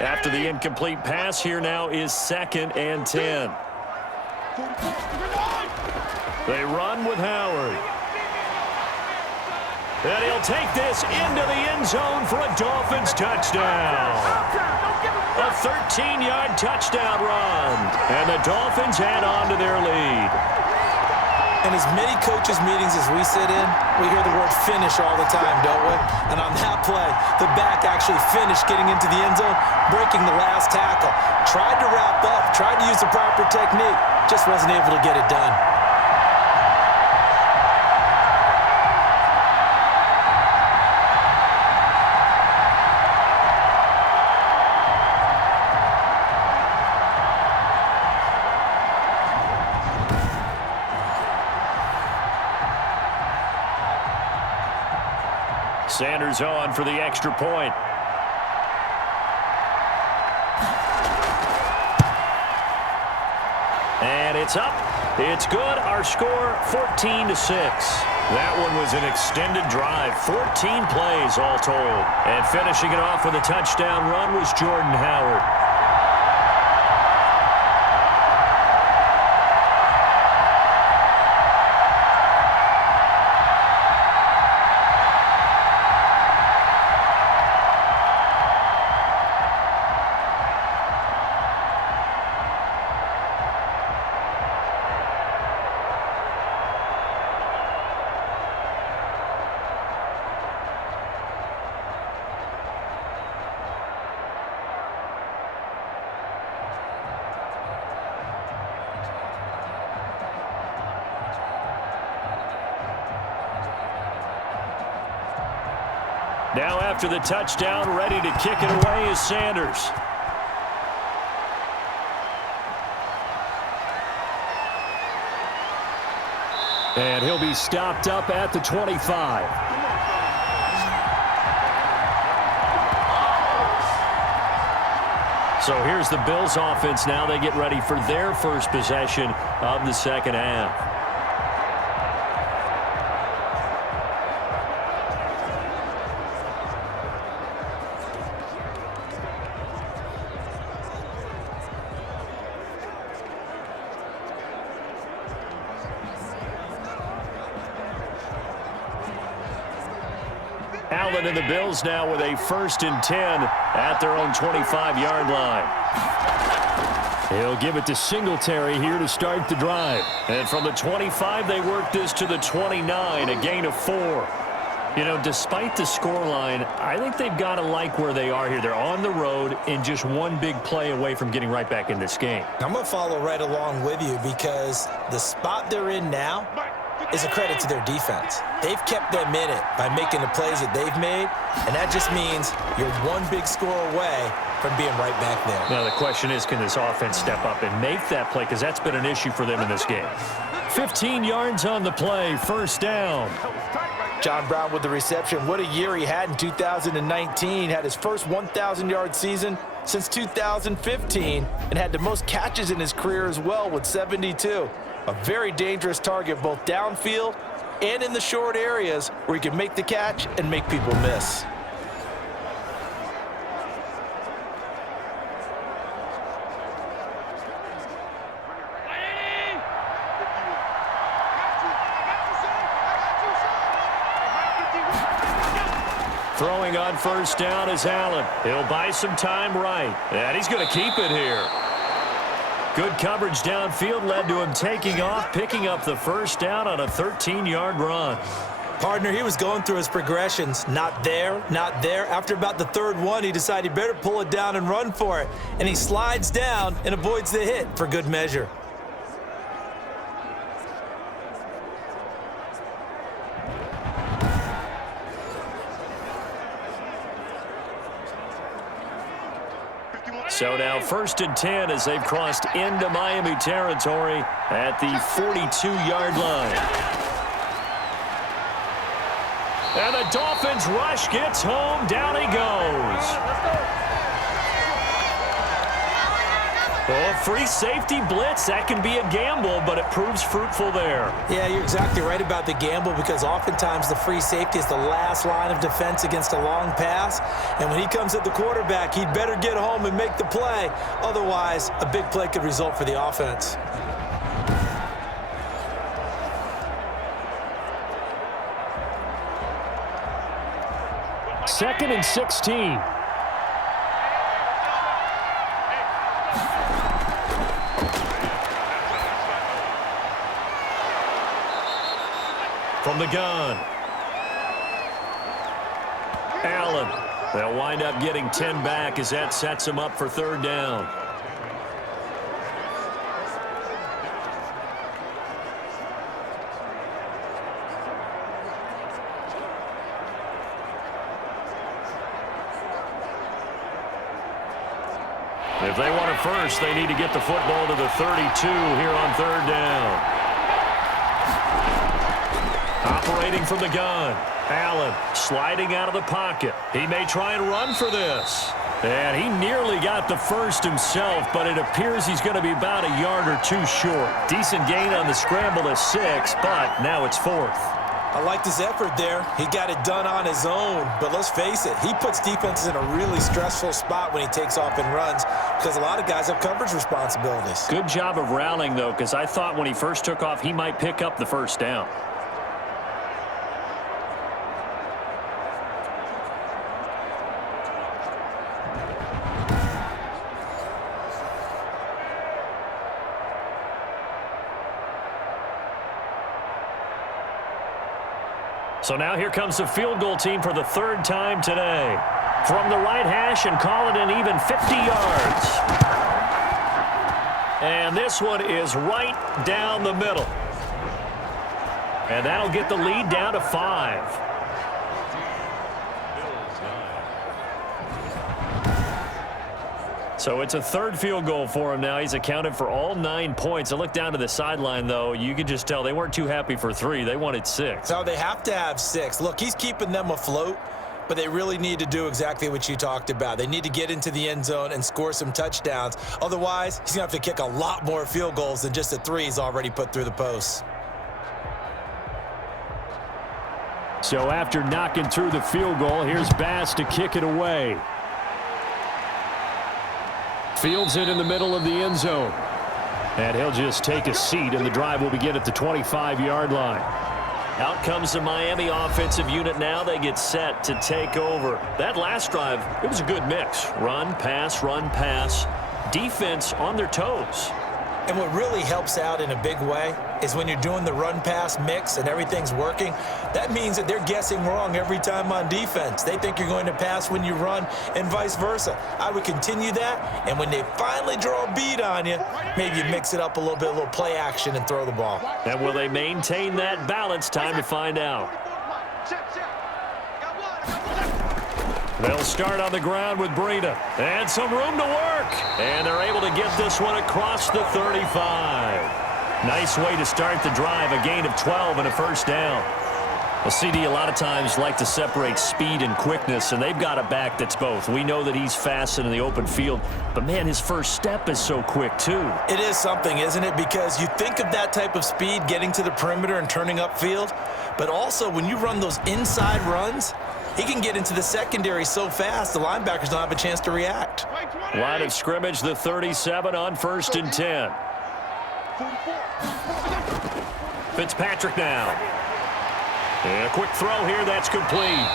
After the incomplete pass, here now is 2nd and 10. They run with Howard. And he'll take this into the end zone for a Dolphins touchdown. A 13-yard touchdown run. And the Dolphins add on to their lead. In as many coaches' meetings as we sit in, we hear the word finish all the time, don't we? And on that play, the back actually finished getting into the end zone, breaking the last tackle. Tried to wrap up, tried to use the proper technique, just wasn't able to get it done. Sanders on for the extra point. And it's up. It's good. Our score, 14-6. That one was an extended drive. 14 plays all told. And finishing it off with a touchdown run was Jordan Howard. Now after the touchdown, ready to kick it away is Sanders. And he'll be stopped up at the 25. So here's the Bills offense now. They get ready for their first possession of the second half. Allen and the Bills now with a 1st and 10 at their own 25-yard line. He'll give it to Singletary here to start the drive. And from the 25, they work this to the 29, a gain of 4. You know, despite the scoreline, I think they've got to like where they are here. They're on the road and just one big play away from getting right back in this game. I'm going to follow right along with you because the spot they're in now is a credit to their defense. They've kept them in it by making the plays that they've made, and that just means you're one big score away from being right back there. Now the question is, can this offense step up and make that play? Because that's been an issue for them in this game. 15 yards on the play, 1st down. John Brown with the reception. What a year he had in 2019. Had his first 1,000-yard season since 2015 and had the most catches in his career as well with 72. A very dangerous target both downfield and in the short areas where he can make the catch and make people miss. Throwing on 1st down is Allen. He'll buy some time right. And he's going to keep it here. Good coverage downfield led to him taking off, picking up the 1st down on a 13-yard run. Partner, he was going through his progressions. Not there, not there. After about the 3rd one, he decided he better pull it down and run for it. And he slides down and avoids the hit for good measure. So now 1st and 10 as they've crossed into Miami territory at the 42-yard line. And the Dolphins rush gets home. Down he goes. Oh, free safety blitz. That can be a gamble, but it proves fruitful there. Yeah, you're exactly right about the gamble because oftentimes the free safety is the last line of defense against a long pass. And when he comes at the quarterback, he'd better get home and make the play. Otherwise, a big play could result for the offense. Second and 16. From the gun. Allen. They'll wind up getting 10 back as that sets them up for 3rd down. If they want it first, they need to get the football to the 32 here on 3rd down. Operating from the gun. Allen sliding out of the pocket. He may try and run for this. And he nearly got the 1st himself, but it appears he's going to be about a yard or 2 short. Decent gain on the scramble at 6, but now it's 4th. I liked his effort there. He got it done on his own. But let's face it, he puts defenses in a really stressful spot when he takes off and runs because a lot of guys have coverage responsibilities. Good job of rallying, though, because I thought when he first took off, he might pick up the 1st down. So now here comes the field goal team for the 3rd time today. From the right hash and call it an even 50 yards. And this one is right down the middle. And that'll get the lead down to 5. So it's a third field goal for him now. He's accounted for all 9 points. I look down to the sideline, though. You could just tell they weren't too happy for 3. They wanted 6. No, they have to have 6. Look, he's keeping them afloat, but they really need to do exactly what you talked about. They need to get into the end zone and score some touchdowns. Otherwise, he's going to have to kick a lot more field goals than just the 3 he's already put through the posts. So after knocking through the field goal, here's Bass to kick it away. Fields it in the middle of the end zone. And he'll just take a seat, and the drive will begin at the 25-yard line. Out comes the Miami offensive unit now. They get set to take over. That last drive, it was a good mix. Run, pass, defense on their toes. And what really helps out in a big way is when you're doing the run-pass mix and everything's working, that means that they're guessing wrong every time on defense. They think you're going to pass when you run and vice versa. I would continue that, and when they finally draw a beat on you, maybe you mix it up a little play action and throw the ball. And will they maintain that balance? Time to find out. They'll start on the ground with Breida. And some room to work. And they're able to get this one across the 35. Nice way to start the drive. A gain of 12 and a first down. Well, CD a lot of times like to separate speed and quickness, and they've got a back that's both. We know that he's fast in the open field, but, man, his first step is so quick, too. It is something, isn't it? Because you think of that type of speed getting to the perimeter and turning upfield, but also when you run those inside runs, he can get into the secondary so fast, the linebackers don't have a chance to react. Line of scrimmage, the 37 on 1st and 10. Fitzpatrick now. And a quick throw here, that's complete.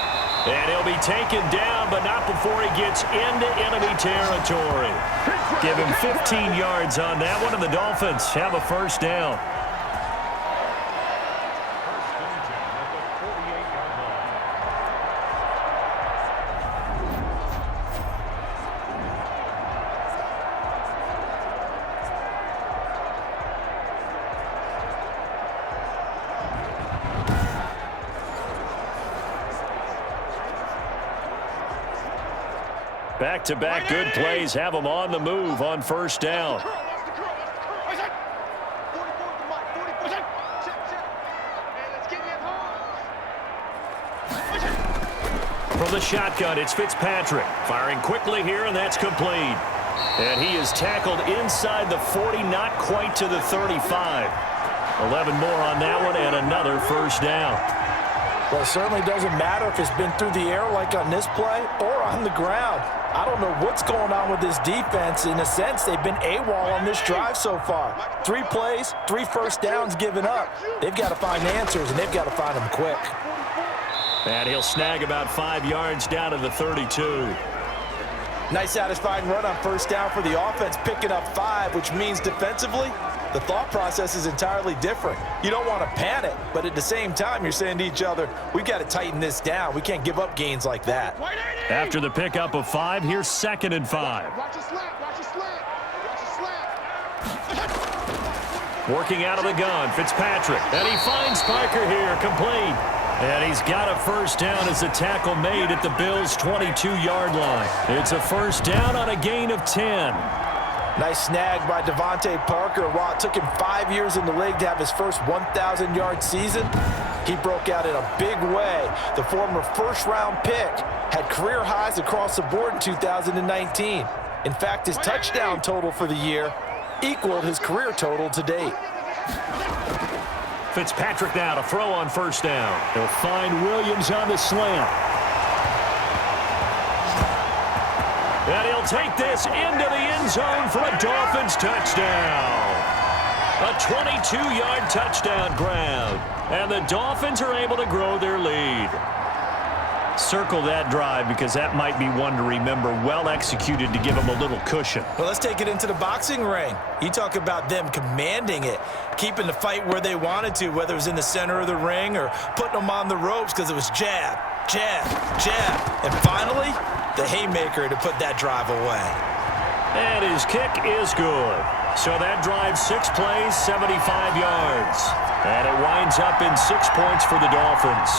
And he'll be taken down, but not before he gets into enemy territory. Give him 15 yards on that one, and the Dolphins have a first down. Back-to-back good plays have them on the move on first down. From the shotgun, it's Fitzpatrick. Firing quickly here, and that's complete. And he is tackled inside the 40, not quite to the 35. 11 more on that one, and another first down. Well, it certainly doesn't matter if it's been through the air like on this play or on the ground. I don't know what's going on with this defense. In a sense, they've been AWOL on this drive so far. 3 plays, 3 first downs given up. They've got to find answers, and they've got to find them quick. And he'll snag about 5 yards down to the 32. Nice satisfying run on first down for the offense, picking up 5, which means defensively, the thought process is entirely different. You don't want to panic, but at the same time, you're saying to each other, we've got to tighten this down. We can't give up gains like that. After the pickup of 5, here's 2nd and 5. Watch your slant, watch your slant, watch your slant. Working out of the gun, Fitzpatrick. And he finds Parker here, complete. And he's got a first down as the tackle made at the Bills' 22-yard line. It's a first down on a gain of 10. Nice snag by Devontae Parker. While it took him 5 years in the league to have his first 1,000-yard season, he broke out in a big way. The former first-round pick had career highs across the board in 2019. In fact, his touchdown total for the year equaled his career total to date. Fitzpatrick now to throw on first down. They'll find Williams on the slant. And he'll take this into the end zone for a Dolphins touchdown. A 22-yard touchdown grab. And the Dolphins are able to grow their lead. Circle that drive because that might be one to remember. Well executed to give them a little cushion. Well, let's take it into the boxing ring. You talk about them commanding it, keeping the fight where they wanted to, whether it was in the center of the ring or putting them on the ropes because it was jab, jab, jab. And finally, the haymaker to put that drive away. And his kick is good. So that drive, 6 plays, 75 yards. And it winds up in 6 points for the Dolphins.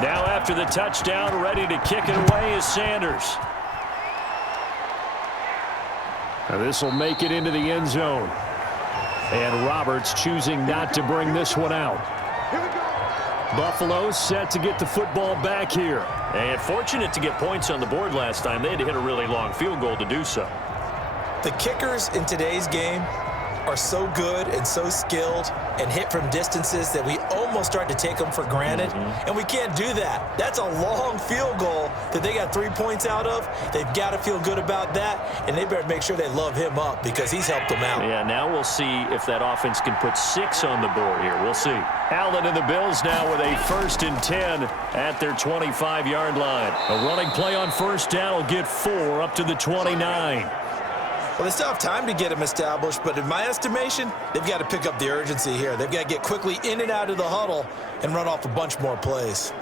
Now after the touchdown, ready to kick it away is Sanders. Now this will make it into the end zone. And Roberts choosing not to bring this one out. Buffalo set to get the football back here. And fortunate to get points on the board last time. They had to hit a really long field goal to do so. The kickers in today's game are so good and so skilled and hit from distances that we almost start to take them for granted. And we can't do that. That's a long field goal that they got 3 points out of. They've got to feel good about that, and they better make sure they love him up because he's helped them out. Yeah, now we'll see if that offense can put 6 on the board here. We'll see. Allen and the Bills now with a 1st and 10 at their 25-yard line. A running play on first down will get 4 up to the 29. Well, they still have time to get him established, but in my estimation, they've got to pick up the urgency here. They've got to get quickly in and out of the huddle and run off a bunch more plays.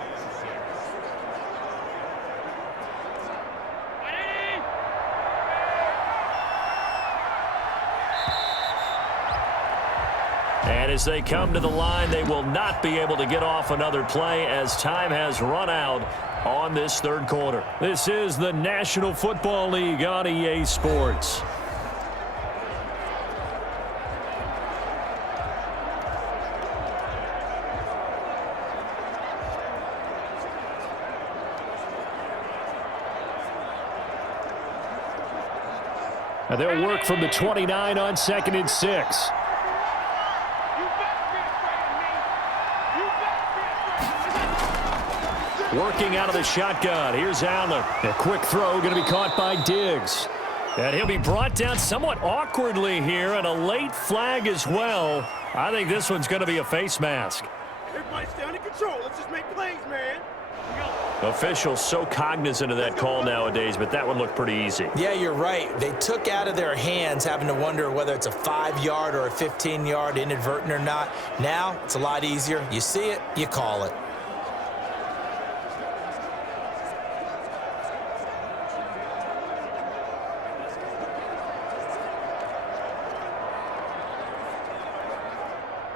And as they come to the line, they will not be able to get off another play as time has run out on this third quarter. This is the National Football League on EA Sports. And they'll work from the 29 on 2nd and 6. Working out of the shotgun. Here's Allen. A quick throw going to be caught by Diggs. And he'll be brought down somewhat awkwardly here, and a late flag as well. I think this one's going to be a face mask. Everybody stay under control. Let's just make plays, man. Officials so cognizant of that call nowadays, but that one looked pretty easy. Yeah, you're right. They took out of their hands having to wonder whether it's a 5-yard or a 15-yard inadvertent or not. Now, it's a lot easier. You see it, you call it.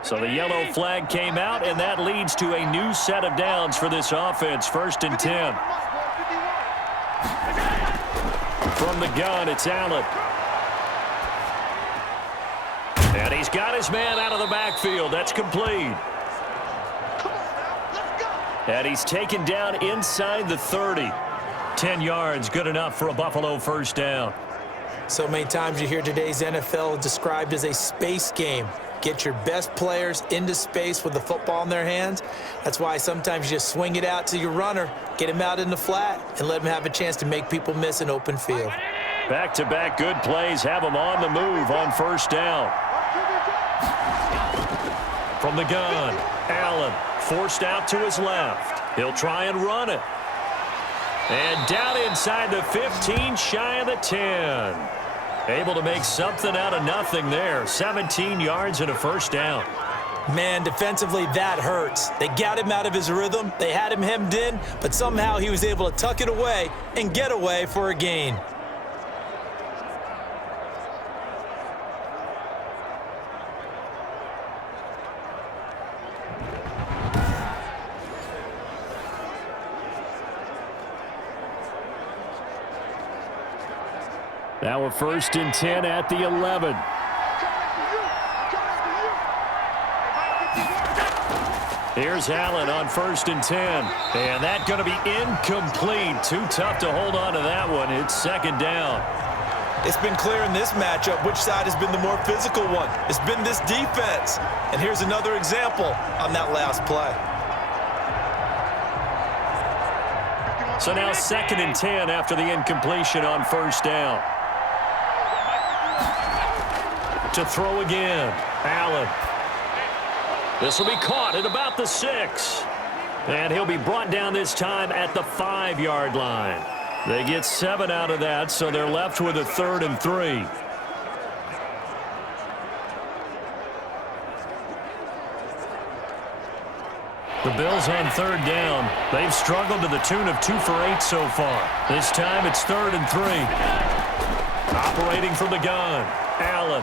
So the yellow flag came out, and that leads to a new set of downs for this offense. 1st and 10. From the gun, it's Allen. And he's got his man out of the backfield. That's complete. And he's taken down inside the 30. 10 yards, good enough for a Buffalo first down. So many times you hear today's NFL described as a space game. Get your best players into space with the football in their hands. That's why sometimes you just swing it out to your runner, get him out in the flat, and let him have a chance to make people miss an open field. Back-to-back good plays have him on the move on first down. From the gun, Allen forced out to his left. He'll try and run it. And down inside the 15, shy of the 10. Able to make something out of nothing there. 17 yards and a first down. Man, defensively, that hurts. They got him out of his rhythm. They had him hemmed in, but somehow he was able to tuck it away and get away for a gain. Now a 1st and 10 at the 11. Here's Allen on 1st and 10. And that's going to be incomplete. Too tough to hold on to that one. It's 2nd down. It's been clear in this matchup which side has been the more physical one. It's been this defense. And here's another example on that last play. So now 2nd and 10 after the incompletion on first down. To throw again, Allen. This will be caught at about the 6. And he'll be brought down this time at the 5-yard line. They get 7 out of that, so they're left with a 3rd and 3. The Bills on 3rd down. They've struggled to the tune of 2 for 8 so far. This time it's 3rd and 3. Operating from the gun, Allen.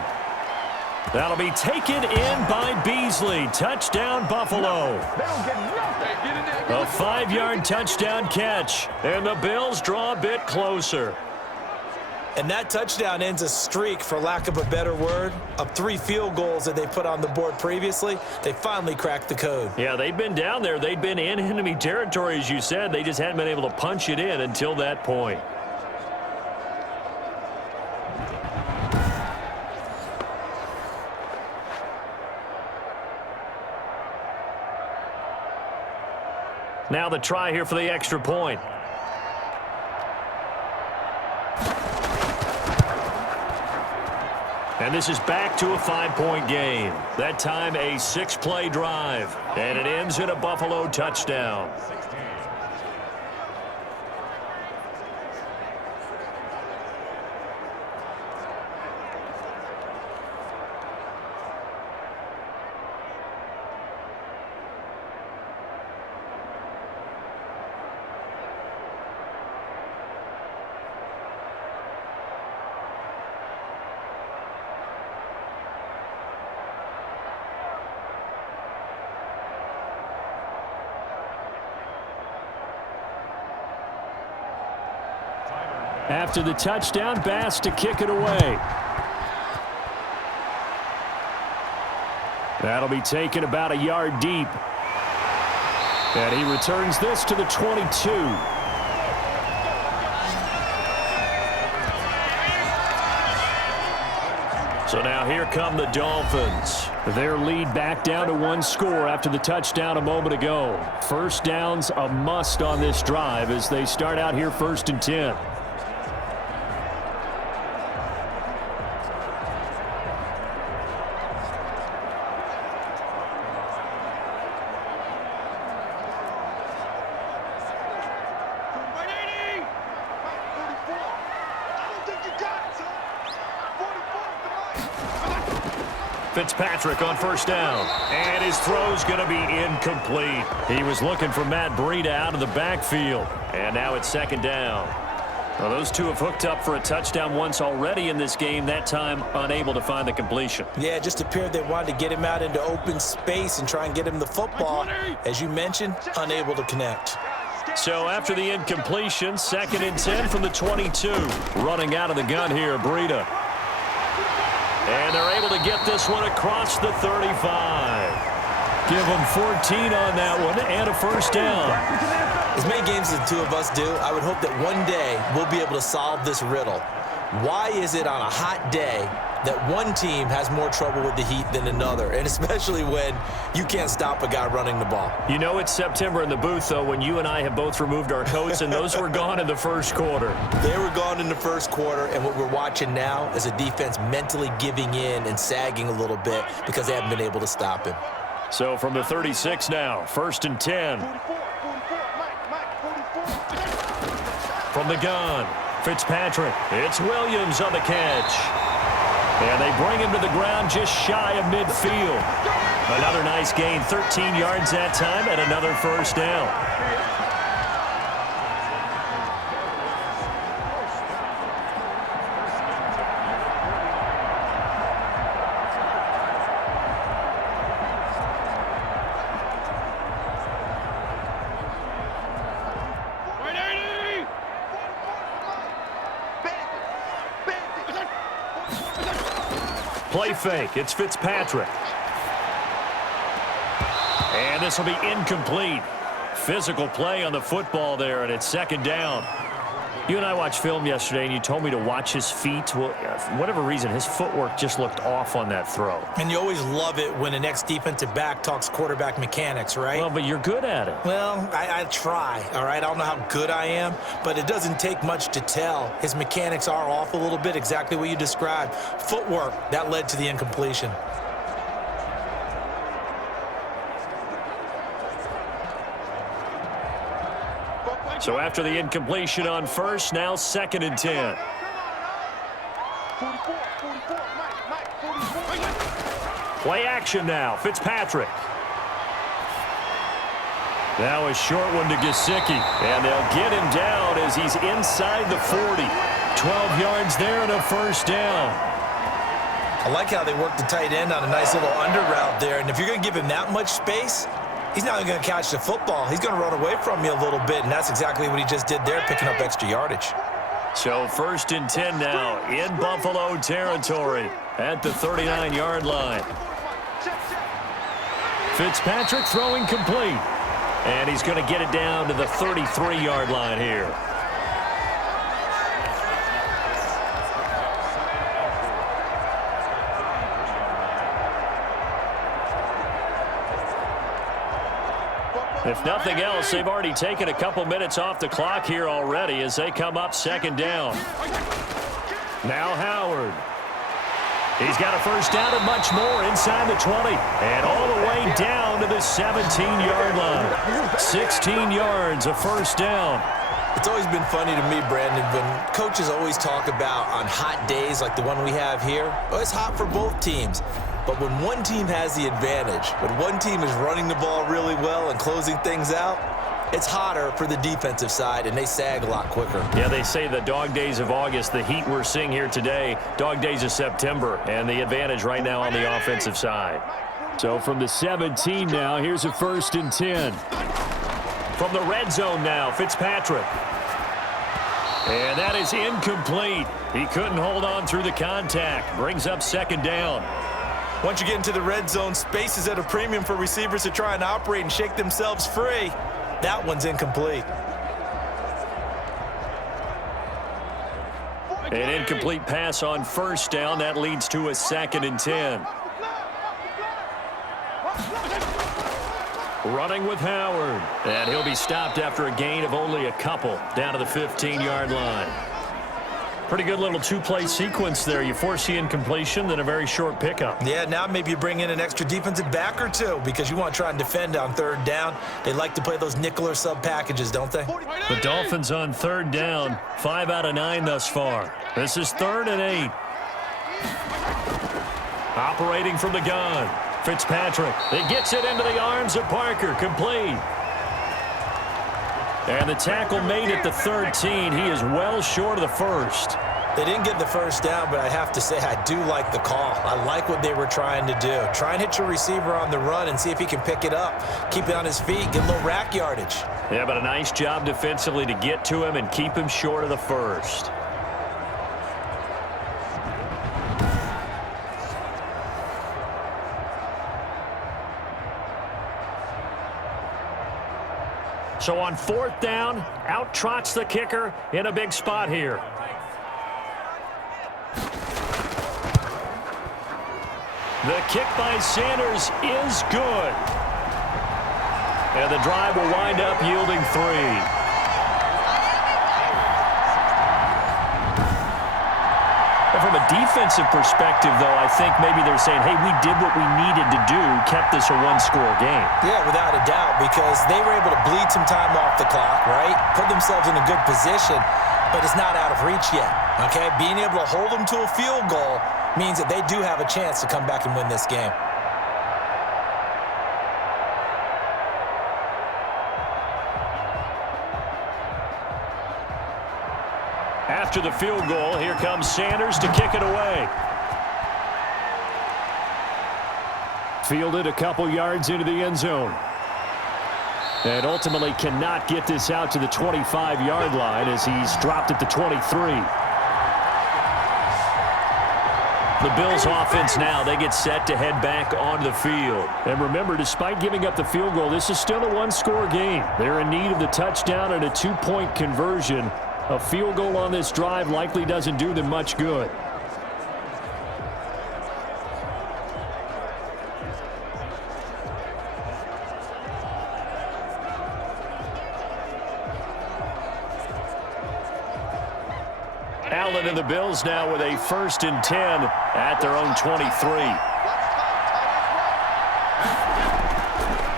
That'll be taken in by Beasley. Touchdown, Buffalo. A 5-yard touchdown catch. And the Bills draw a bit closer. And that touchdown ends a streak, for lack of a better word, of 3 field goals that they put on the board previously. They finally cracked the code. Yeah, they'd been down there. They'd been in enemy territory, as you said. They just hadn't been able to punch it in until that point. Now the try here for the extra point. And this is back to a 5-point game. That time a 6-play drive. And it ends in a Buffalo touchdown. After the touchdown, Bass to kick it away. That'll be taken about a yard deep. And he returns this to the 22. So now here come the Dolphins. Their lead back down to 1 score after the touchdown a moment ago. First down's a must on this drive as they start out here 1st and 10. Fitzpatrick on 1st down. And his throw's going to be incomplete. He was looking for Matt Breida out of the backfield. And now it's 2nd down. Well, those two have hooked up for a touchdown once already in this game, that time unable to find the completion. Yeah, it just appeared they wanted to get him out into open space and try and get him the football. As you mentioned, unable to connect. So after the incompletion, 2nd and 10 from the 22. Running out of the gun here, Breida. And they're able to get this one across the 35. Give them 14 on that one and a 1st down. As many games as the two of us do, I would hope that one day we'll be able to solve this riddle. Why is it on a hot day that one team has more trouble with the heat than another, and especially when you can't stop a guy running the ball? You know it's September in the booth, though, when you and I have both removed our coats, and those were gone in the 1st quarter. They were gone in the 1st quarter, and what we're watching now is a defense mentally giving in and sagging a little bit because they haven't been able to stop him. So from the 36 now, 1st and 10. From the gun, Fitzpatrick. It's Williams on the catch. And they bring him to the ground just shy of midfield. Another nice gain, 13 yards that time, and another 1st down. Play fake. It's Fitzpatrick. And this will be incomplete. Physical play on the football there, and it's 2nd down. You and I watched film yesterday, and you told me to watch his feet. Well, for whatever reason, his footwork just looked off on that throw. And you always love it when an ex-defensive back talks quarterback mechanics, right? Well, but you're good at it. Well, I try, all right? I don't know how good I am, but it doesn't take much to tell. His mechanics are off a little bit, exactly what you described. Footwork, that led to the incompletion. So after the incompletion on 1st, now 2nd and 10. Play action now. Fitzpatrick. Now a short one to Gesicki. And they'll get him down as he's inside the 40. 12 yards there and a 1st down. I like how they work the tight end on a nice little under route there. And if you're going to give him that much space, he's not going to catch the football. He's going to run away from you a little bit, and that's exactly what he just did there, picking up extra yardage. So 1st and 10 now in Buffalo territory at the 39-yard line. Fitzpatrick throwing complete. And he's going to get it down to the 33-yard line here. If nothing else, they've already taken a couple minutes off the clock here already as they come up 2nd down. Now Howard. He's got a 1st down and much more inside the 20. And all the way down to the 17-yard line. 16 yards, a 1st down. It's always been funny to me, Brandon, when coaches always talk about on hot days like the one we have here. Well, it's hot for both teams. But when one team has the advantage, when one team is running the ball really well and closing things out, it's hotter for the defensive side, and they sag a lot quicker. Yeah, they say the dog days of August, the heat we're seeing here today, dog days of September, and the advantage right now on the offensive side. So from the 17 now, here's a 1st and 10. From the red zone now, Fitzpatrick. And that is incomplete. He couldn't hold on through the contact. Brings up 2nd down. Once you get into the red zone, space is at a premium for receivers to try and operate and shake themselves free. That one's incomplete. An incomplete pass on 1st down. That leads to a 2nd and 10. Running with Howard. And he'll be stopped after a gain of only a couple down to the 15-yard line. Pretty good little two-play sequence there. You force the incompletion, then a very short pickup. Yeah, now maybe you bring in an extra defensive back or two because you want to try and defend on 3rd down. They like to play those nickel or sub packages, don't they? The Dolphins on 3rd down, 5 out of 9 thus far. This is 3rd and 8. Operating from the gun, Fitzpatrick. He gets it into the arms of Parker, complete. And the tackle made at the 13. He is well short of the 1st. They didn't get the 1st down, but I have to say I do like the call. I like what they were trying to do. Try and hit your receiver on the run and see if he can pick it up. Keep it on his feet, get a little rack yardage. Yeah, but a nice job defensively to get to him and keep him short of the 1st. So on 4th down, out trots the kicker in a big spot here. The kick by Sanders is good. And the drive will wind up yielding 3. From a defensive perspective, though, I think maybe they're saying, hey, we did what we needed to do, kept this a one-score game. Yeah, without a doubt, because they were able to bleed some time off the clock, right? Put themselves in a good position, but it's not out of reach yet, okay? Being able to hold them to a field goal means that they do have a chance to come back and win this game. After the field goal, here comes Sanders to kick it away. Fielded a couple yards into the end zone. And ultimately cannot get this out to the 25-yard line as he's dropped at the 23. The Bills offense now, they get set to head back onto the field. And remember, despite giving up the field goal, this is still a one-score game. They're in need of the touchdown and a two-point conversion. A field goal on this drive likely doesn't do them much good. Allen and the Bills now with a 1st and 10 at their own 23.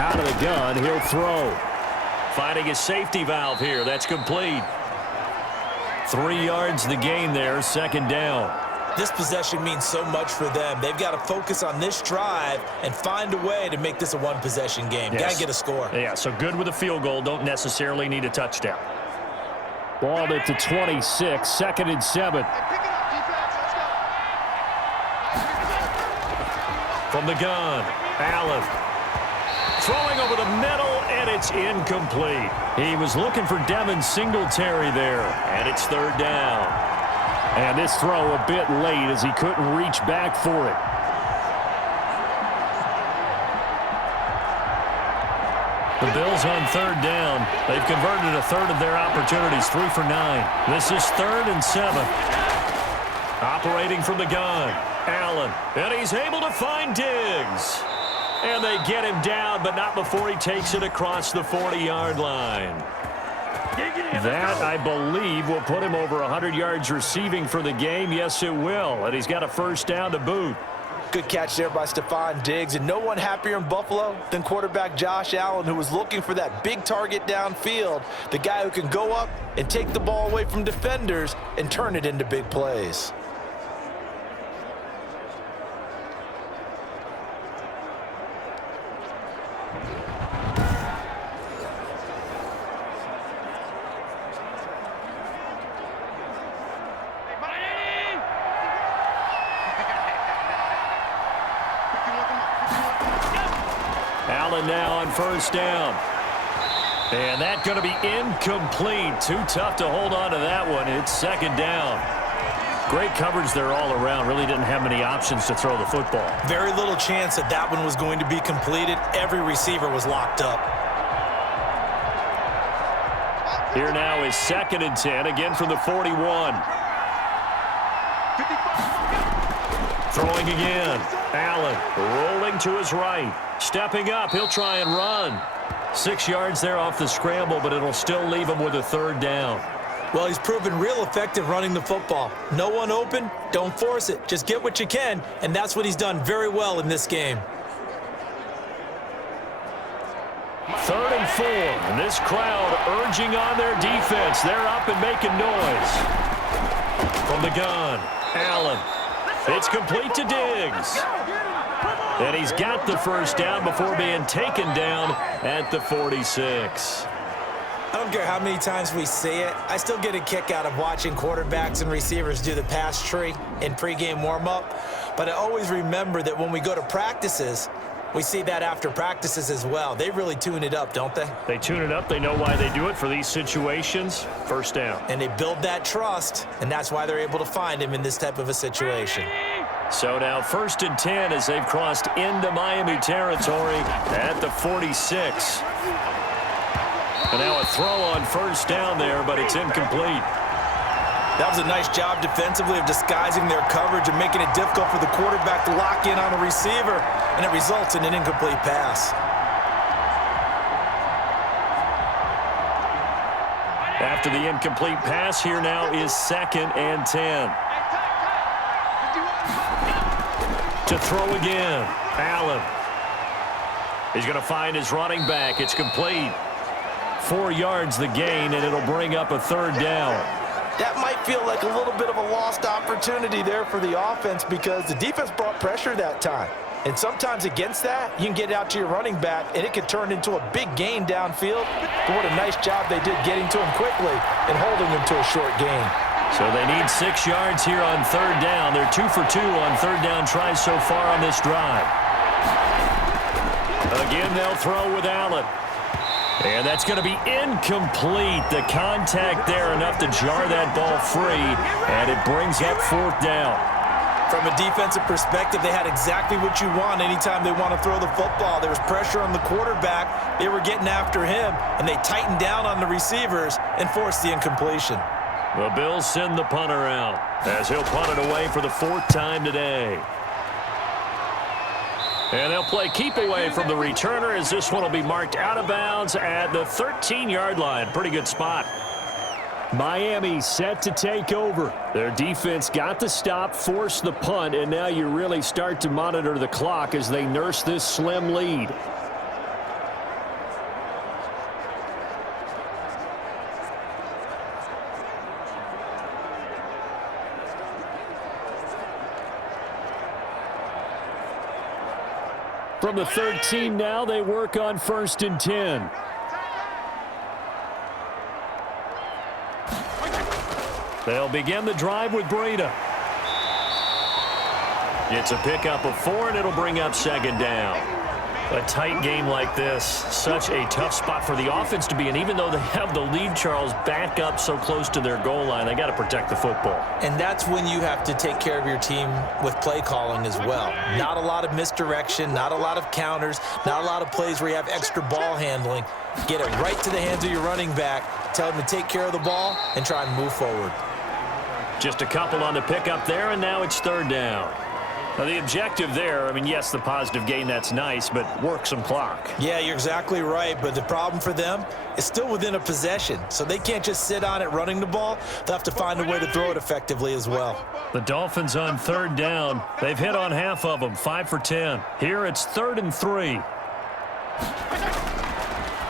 Out of the gun, he'll throw. Finding a safety valve here. That's complete. 3 yards the gain there, 2nd down. This possession means so much for them. They've got to focus on this drive and find a way to make this a one-possession game. Yes. Got to get a score. Yeah, so good with a field goal. Don't necessarily need a touchdown. Ball at the 26, 2nd and 7. Hey, pick it up, defense. Let's go. From the gun, Allen. Throwing over the middle, and it's incomplete. He was looking for Devin Singletary there, and it's third down. And this throw a bit late as he couldn't reach back for it. The Bills on third down. They've converted a third of their opportunities, 3 for 9. This is 3rd and 7. Operating from the gun, Allen. And he's able to find Diggs. And they get him down, but not before he takes it across the 40-yard line. That, I believe, will put him over 100 yards receiving for the game. Yes, it will. And he's got a first down to boot. Good catch there by Stephon Diggs, and no one happier in Buffalo than quarterback Josh Allen, who was looking for that big target downfield, the guy who can go up and take the ball away from defenders and turn it into big plays. Allen now on first down. And that's going to be incomplete. Too tough to hold on to that one. It's second down. Great coverage there all around. Really didn't have many options to throw the football. Very little chance that that one was going to be completed. Every receiver was locked up. Here now is 2nd and 10, again from the 41. Throwing again. Allen rolling to his right. Stepping up, he'll try and run. 6 yards there off the scramble, but it'll still leave him with a third down. Well, he's proven real effective running the football. No one open, don't force it. Just get what you can, and that's what he's done very well in this game. 3rd and 4, and this crowd urging on their defense. They're up and making noise. From the gun, Allen. It's complete to Diggs. And he's got the first down before being taken down at the 46. I don't care how many times we see it. I still get a kick out of watching quarterbacks and receivers do the pass tree in pregame warm-up. But I always remember that when we go to practices, we see that after practices as well. They really tune it up, don't they? They tune it up. They know why they do it for these situations. First down. And they build that trust, and that's why they're able to find him in this type of a situation. So now 1st and 10 as they've crossed into Miami territory at the 46. And now a throw on first down there, but it's incomplete. That was a nice job defensively of disguising their coverage and making it difficult for the quarterback to lock in on a receiver, and it results in an incomplete pass. After the incomplete pass, here now is 2nd and 10. To throw again, Allen. He's going to find his running back. It's complete. 4 yards the gain, and it'll bring up a third down. That might feel like a little bit of a lost opportunity there for the offense because the defense brought pressure that time. And sometimes against that, you can get out to your running back, and it can turn into a big gain downfield. But what a nice job they did getting to him quickly and holding him to a short gain. So they need 6 yards here on third down. They're 2 for 2 on third down tries so far on this drive. Again, they'll throw with Allen. And that's going to be incomplete. The contact there enough to jar that ball free, and it brings up 4th down. From a defensive perspective, they had exactly what you want anytime they want to throw the football. There was pressure on the quarterback. They were getting after him, and they tightened down on the receivers and forced the incompletion. The Bills send the punter out as he'll punt it away for the 4th time today. And they'll play keep away from the returner as this one will be marked out of bounds at the 13-yard line. Pretty good spot. Miami set to take over. Their defense got the stop, forced the punt, and now you really start to monitor the clock as they nurse this slim lead. From the 13 now, they work on 1st and 10. They'll begin the drive with Breida. It's a pickup of 4, and it'll bring up second down. A tight game like this, such a tough spot for the offense to be in. Even though they have the lead, Charles, back up so close to their goal line, they got to protect the football. And that's when you have to take care of your team with play calling as well. Not a lot of misdirection, not a lot of counters, not a lot of plays where you have extra ball handling. Get it right to the hands of your running back, tell him to take care of the ball, and try and move forward. Just a couple on the pickup there, and now it's third down. Now, the objective there, I mean, yes, the positive gain, that's nice, but work some clock. Yeah, you're exactly right, but the problem for them is still within a possession, so they can't just sit on it running the ball. They'll have to find a way to throw it effectively as well. The Dolphins on third down. They've hit on half of them, 5 for 10. Here it's 3rd and 3.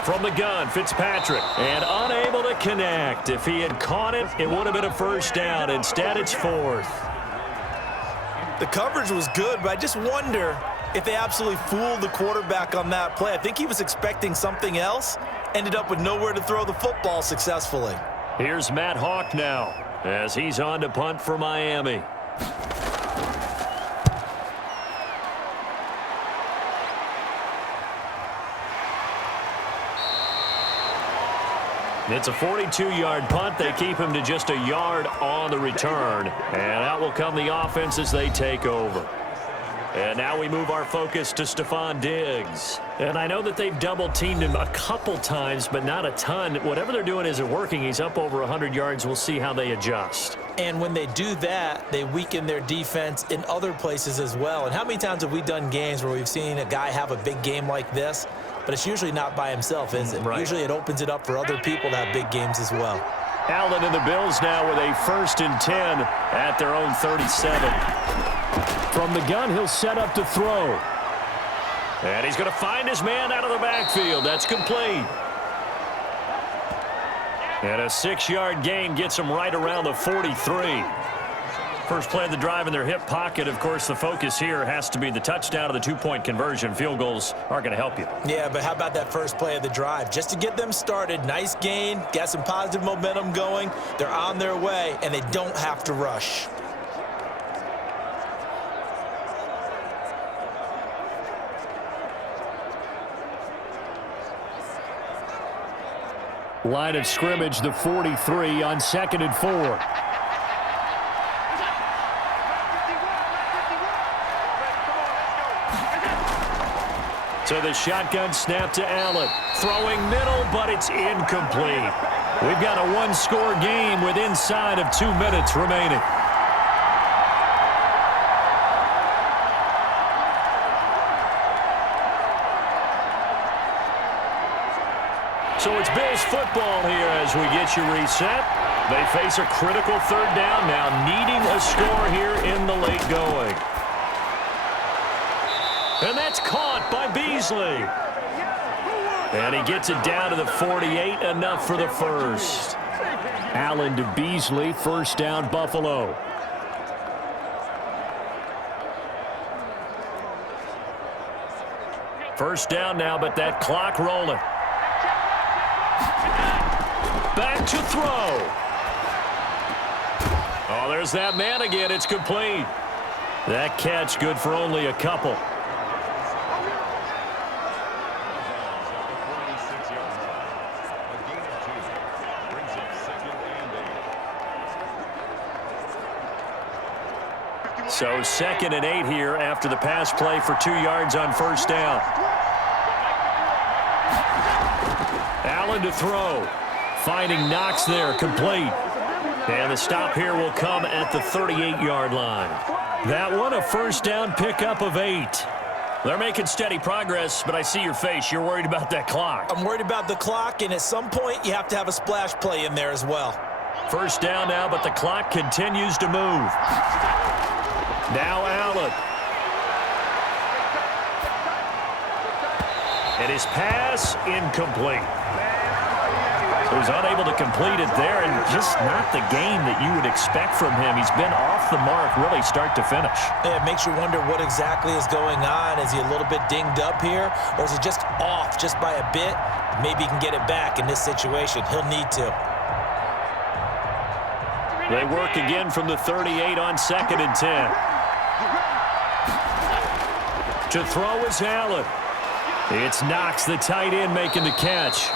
From the gun, Fitzpatrick, and unable to connect. If he had caught it, it would have been a first down. Instead, it's 4th. The coverage was good, but I just wonder if they absolutely fooled the quarterback on that play. I think he was expecting something else, ended up with nowhere to throw the football successfully. Here's Matt Hawk now as he's on to punt for Miami. It's a 42-yard punt. They keep him to just a yard on the return. And out will come the offense as they take over. And now we move our focus to Stephon Diggs. And I know that they've double-teamed him a couple times, but not a ton. Whatever they're doing isn't working. He's up over 100 yards. We'll see how they adjust. And when they do that, they weaken their defense in other places as well. And how many times have we done games where we've seen a guy have a big game like this? But it's usually not by himself, is it? Right. Usually it opens it up for other people to have big games as well. Allen and the Bills now with a 1st and 10 at their own 37. From the gun, he'll set up to throw. And he's going to find his man out of the backfield. That's complete. And a 6-yard gain gets him right around the 43. First play of the drive in their hip pocket. Of course, the focus here has to be the touchdown or the 2-point conversion. Field goals aren't going to help you. Yeah, but how about that first play of the drive? Just to get them started, nice gain, got some positive momentum going. They're on their way, and they don't have to rush. Line of scrimmage, the 43 on 2nd and 4. So the shotgun snap to Allen. Throwing middle, but it's incomplete. We've got a 1-score game with inside of 2 minutes remaining. So it's Bills football here as we get you reset. They face a critical 3rd down now, needing a score here in the late going. And that's caught by Beasley. And he gets it down to the 48, enough for the first. Allen to Beasley, 1st down, Buffalo. First down now, but that clock rolling. Back to throw. Oh, there's that man again. It's complete. That catch good for only a couple. So 2nd and 8 here after the pass play for 2 yards on 1st down. Allen to throw. Finding Knox there, complete. And the stop here will come at the 38-yard line. That one a 1st down pickup of 8. They're making steady progress, but I see your face. You're worried about that clock. I'm worried about the clock, and at some point you have to have a splash play in there as well. 1st down now, but the clock continues to move. Now Allen. And his pass incomplete. So he's unable to complete it there, and just not the game that you would expect from him. He's been off the mark really start to finish. Yeah, it makes you wonder what exactly is going on. Is he a little bit dinged up here, or is he just off just by a bit? Maybe he can get it back in this situation. He'll need to. They work again from the 38 on 2nd and 10. To throw is Allen. It's Knox, the tight end, making the catch.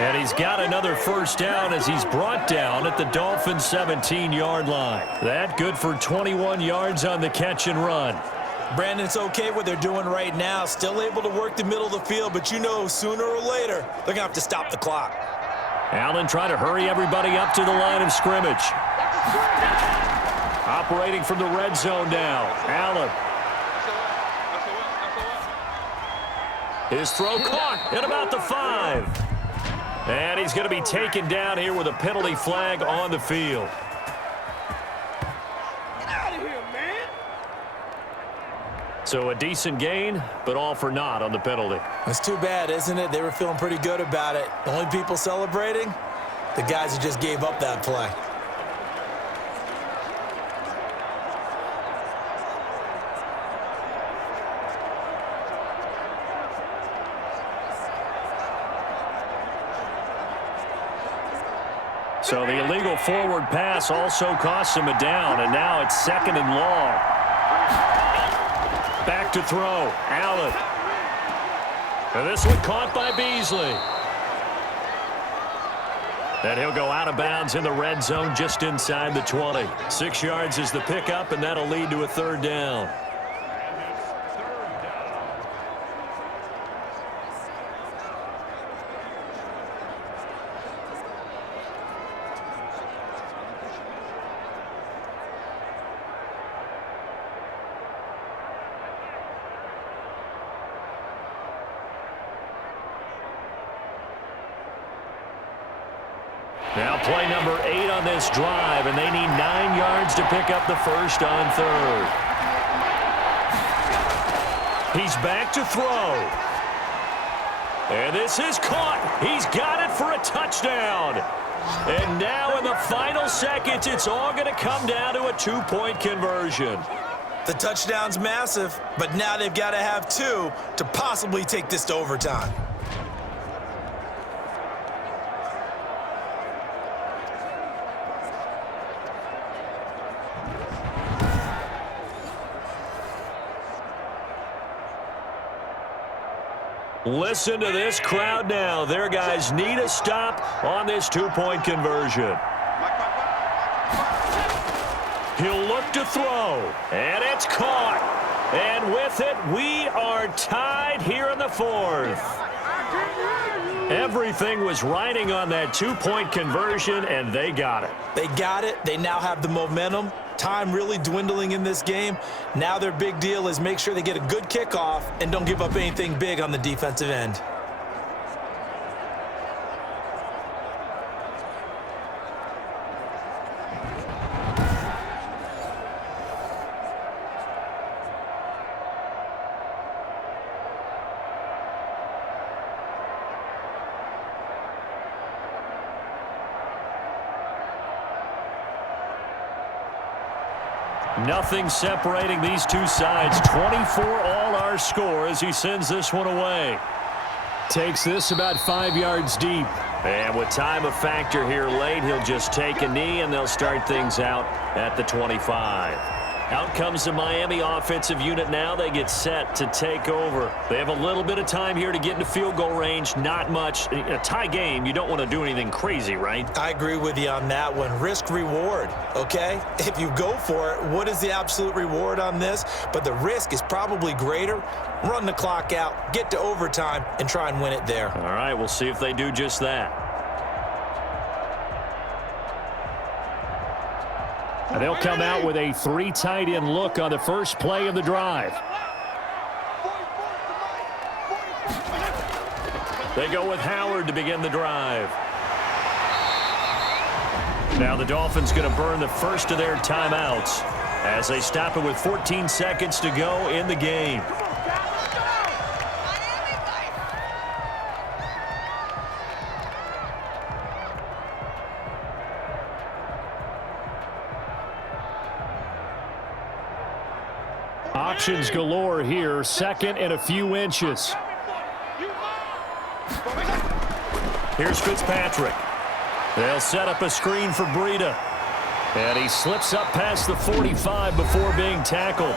And he's got another first down as he's brought down at the Dolphins' 17-yard line. That good for 21 yards on the catch and run. Brandon, it's okay what they're doing right now. Still able to work the middle of the field, but you know sooner or later they're going to have to stop the clock. Allen trying to hurry everybody up to the line of scrimmage. Operating from the red zone now. Allen. His throw caught at about the 5. And he's going to be taken down here with a penalty flag on the field. Get out of here, man. So a decent gain, but all for naught on the penalty. It's too bad, isn't it? They were feeling pretty good about it. The only people celebrating, the guys who just gave up that play. So the illegal forward pass also costs him a down, and now it's 2nd and long. Back to throw, Allen. And this one caught by Beasley. And he'll go out of bounds in the red zone just inside the 20. 6 yards is the pickup, and that'll lead to a 3rd down. Now play number 8 on this drive, and they need 9 yards to pick up the first on 3rd. He's back to throw. And this is caught. He's got it for a touchdown. And now in the final seconds, it's all going to come down to a 2-point conversion. The touchdown's massive, but now they've got to have 2 to possibly take this to overtime. Listen to this crowd now. Their guys need a stop on this 2-point conversion. He'll look to throw, and it's caught. And with it, we are tied here in the 4th. Everything was riding on that 2-point conversion, and they got it. They got it. They now have the momentum. Time really dwindling in this game. Now their big deal is make sure they get a good kickoff and don't give up anything big on the defensive end. Nothing separating these two sides. 24 all our score as he sends this one away. Takes this about 5 yards deep. And with time a factor here late, he'll just take a knee and they'll start things out at the 25. Out comes the Miami offensive unit now. They get set to take over. They have a little bit of time here to get into field goal range. Not much. In a tie game, you don't want to do anything crazy, right? I agree with you on that one. Risk reward, okay? If you go for it, what is the absolute reward on this? But the risk is probably greater. Run the clock out, get to overtime, and try and win it there. All right, we'll see if they do just that. And they'll come out with a 3 tight end look on the first play of the drive. They go with Howard to begin the drive. Now the Dolphins going to burn the first of their timeouts as they stop it with 14 seconds to go in the game. Options galore here. 2nd and a few inches. Here's Fitzpatrick. They'll set up a screen for Breida. And he slips up past the 45 before being tackled.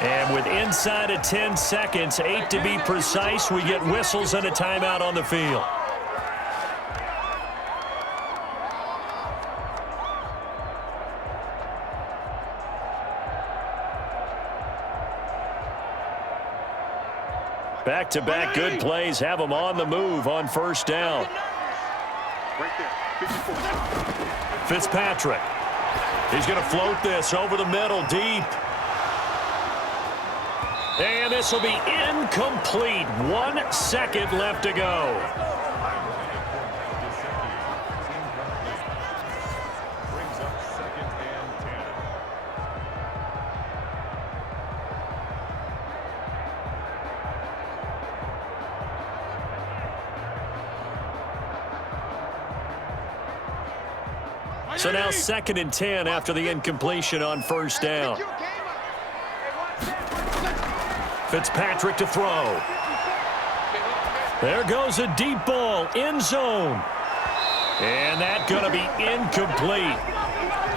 And with inside of 10 seconds, 8 to be precise, we get whistles and a timeout on the field. Back-to-back good plays have them on the move on first down. Right there, 54. Fitzpatrick. He's going to float this over the middle, deep. And this will be incomplete. 1 second left to go. So now 2nd and 10 after the incompletion on first down. Fitzpatrick to throw. There goes a deep ball, end zone. And that's going to be incomplete.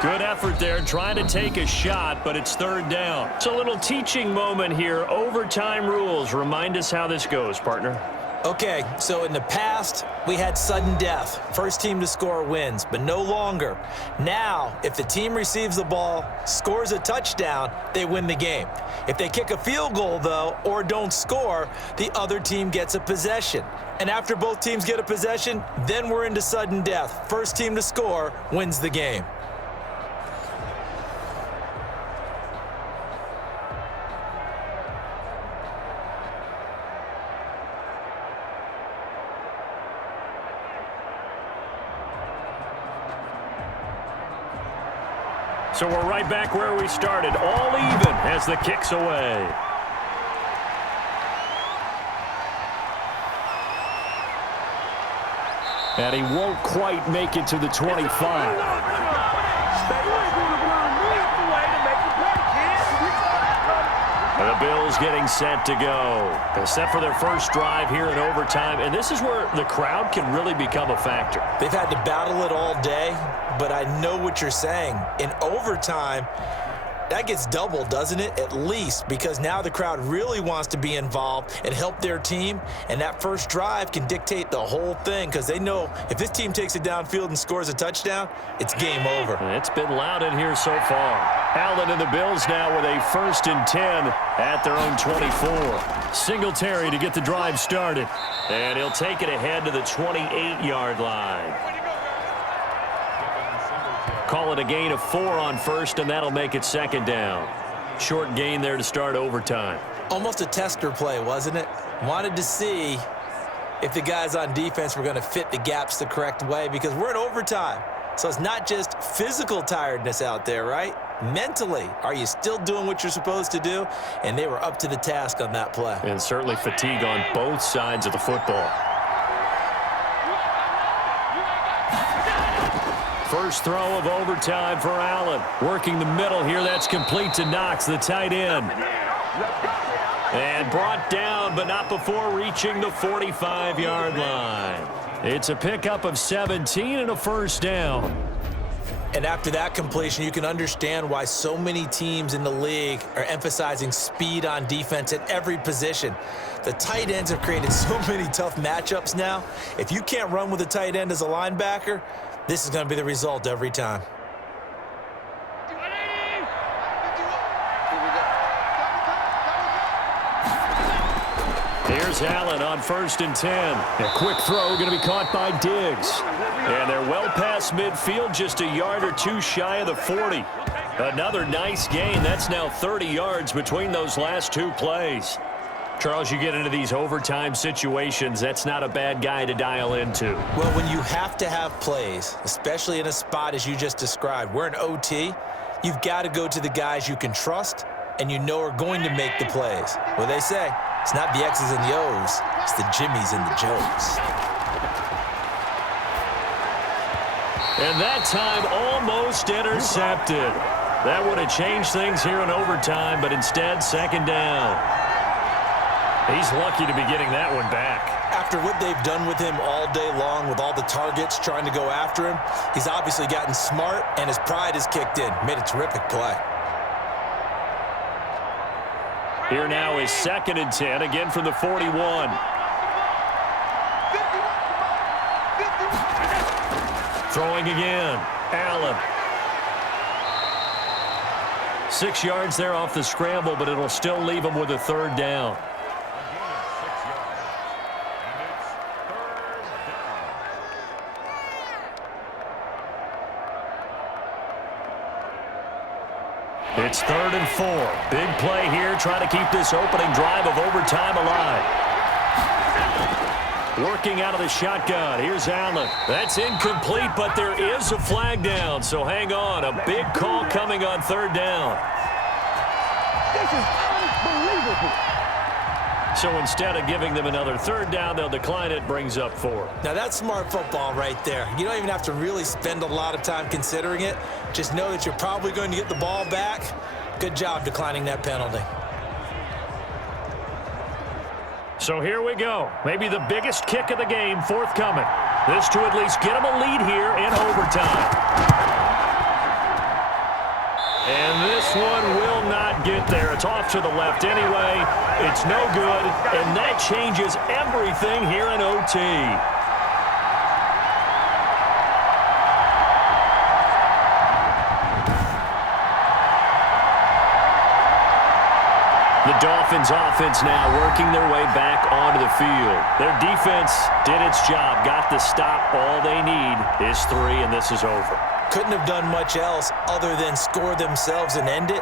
Good effort there trying to take a shot, but it's 3rd down. It's a little teaching moment here. Overtime rules. Remind us how this goes, partner. Okay, so in the past, we had sudden death. First team to score wins, but no longer. Now, if the team receives the ball, scores a touchdown, they win the game. If they kick a field goal, though, or don't score, the other team gets a possession. And after both teams get a possession, then we're into sudden death. First team to score wins the game. So we're right back where we started, all even as the kick's away. And he won't quite make it to the 25. The Bills getting set to go. They're set for their first drive here in overtime, and this is where the crowd can really become a factor. They've had to battle it all day, but I know what you're saying. In overtime, that gets doubled, doesn't it? At least, because now the crowd really wants to be involved and help their team, and that first drive can dictate the whole thing because they know if this team takes it downfield and scores a touchdown, it's game over. It's been loud in here so far. Allen and the Bills now with a 1st and 10 at their own 24. Singletary to get the drive started, and he'll take it ahead to the 28-yard line. Call it a gain of 4 on first, and that'll make it 2nd down. Short gain there to start overtime. Almost a tester play, wasn't it? Wanted to see if the guys on defense were going to fit the gaps the correct way because we're in overtime. So it's not just physical tiredness out there, right? Mentally, are you still doing what you're supposed to do? And they were up to the task on that play. And certainly fatigue on both sides of the football. First throw of overtime for Allen. Working the middle here. That's complete to Knox, the tight end. And brought down, but not before reaching the 45-yard line. It's a pickup of 17 and a first down. And after that completion, you can understand why so many teams in the league are emphasizing speed on defense at every position. The tight ends have created so many tough matchups now. If you can't run with a tight end as a linebacker, this is going to be the result every time. Here's Allen on 1st and 10. A quick throw going to be caught by Diggs. And they're well past midfield, just a yard or two shy of the 40. Another nice gain. That's now 30 yards between those last 2 plays. Charles, you get into these overtime situations, that's not a bad guy to dial into. Well, when you have to have plays, especially in a spot as you just described, we're in OT, you've got to go to the guys you can trust and you know are going to make the plays. Well, they say, it's not the X's and the O's, it's the Jimmies and the Joes. And that time almost intercepted. That would have changed things here in overtime, but instead 2nd down. He's lucky to be getting that one back. after what they've done with him all day long, with all the targets trying to go after him, he's obviously gotten smart, and his pride has kicked in. Made a terrific play. Here now is 2nd and 10, again from the 41. Throwing again. Allen. 6 yards there off the scramble, but it'll still leave him with a 3rd down. It's 3rd and 4. Big play here, trying to keep this opening drive of overtime alive. Working out of the shotgun. Here's Allen. That's incomplete, but there is a flag down, so hang on. A big call coming on 3rd down. This is unbelievable. So instead of giving them another 3rd down, they'll decline it, brings up 4. Now, that's smart football right there. You don't even have to really spend a lot of time considering it. Just know that you're probably going to get the ball back. Good job declining that penalty. So here we go. Maybe the biggest kick of the game forthcoming. This to at least get them a lead here in overtime. And this one will not get there. It's off to the left anyway. It's no good, and that changes everything here in OT. The Dolphins offense now working their way back onto the field. Their defense did its job, got the stop. All they need is 3, and this is over. Couldn't have done much else other than score themselves and end it,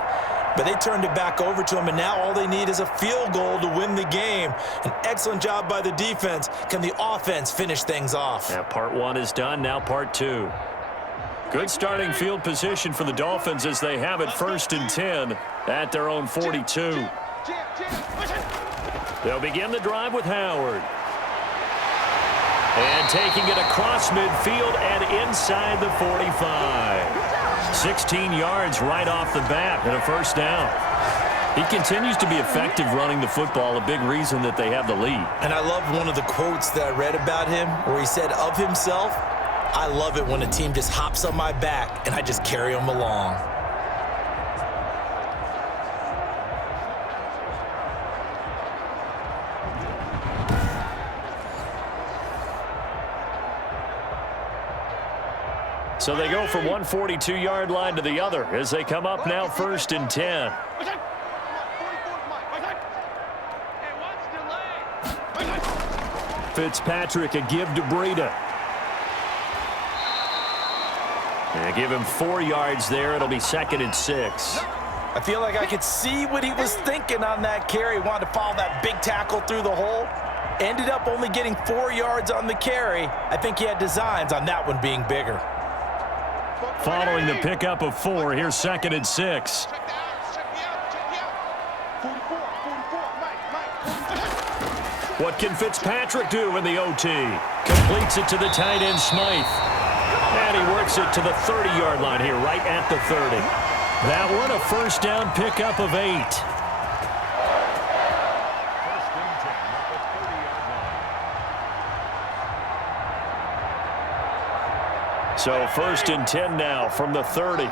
but they turned it back over to them, and now all they need is a field goal to win the game. An excellent job by the defense. Can the offense finish things off? Yeah, part 1 is done, now part 2. Good starting field position for the Dolphins as they have it 1st and 10 at their own 42. They'll begin the drive with Howard. And taking it across midfield and inside the 45. 16 yards right off the bat and a 1st down. He continues to be effective running the football, a big reason that they have the lead. And I love one of the quotes that I read about him where he said of himself, "I love it when a team just hops on my back and I just carry them along." So they go from one 42-yard line to the other as they come up now 1st and 10. Fitzpatrick, a give to Breida. And give him 4 yards there. It'll be 2nd and 6. I feel like I could see what he was thinking on that carry. Wanted to follow that big tackle through the hole. Ended up only getting 4 yards on the carry. I think he had designs on that one being bigger. Following the pickup of 4, here's 2nd and 6. What can Fitzpatrick do in the OT? Completes it to the tight end, Smythe. And he works it to the 30-yard line here, right at the 30. That one, a 1st down pickup of 8. So 1st and 10 now from the 30.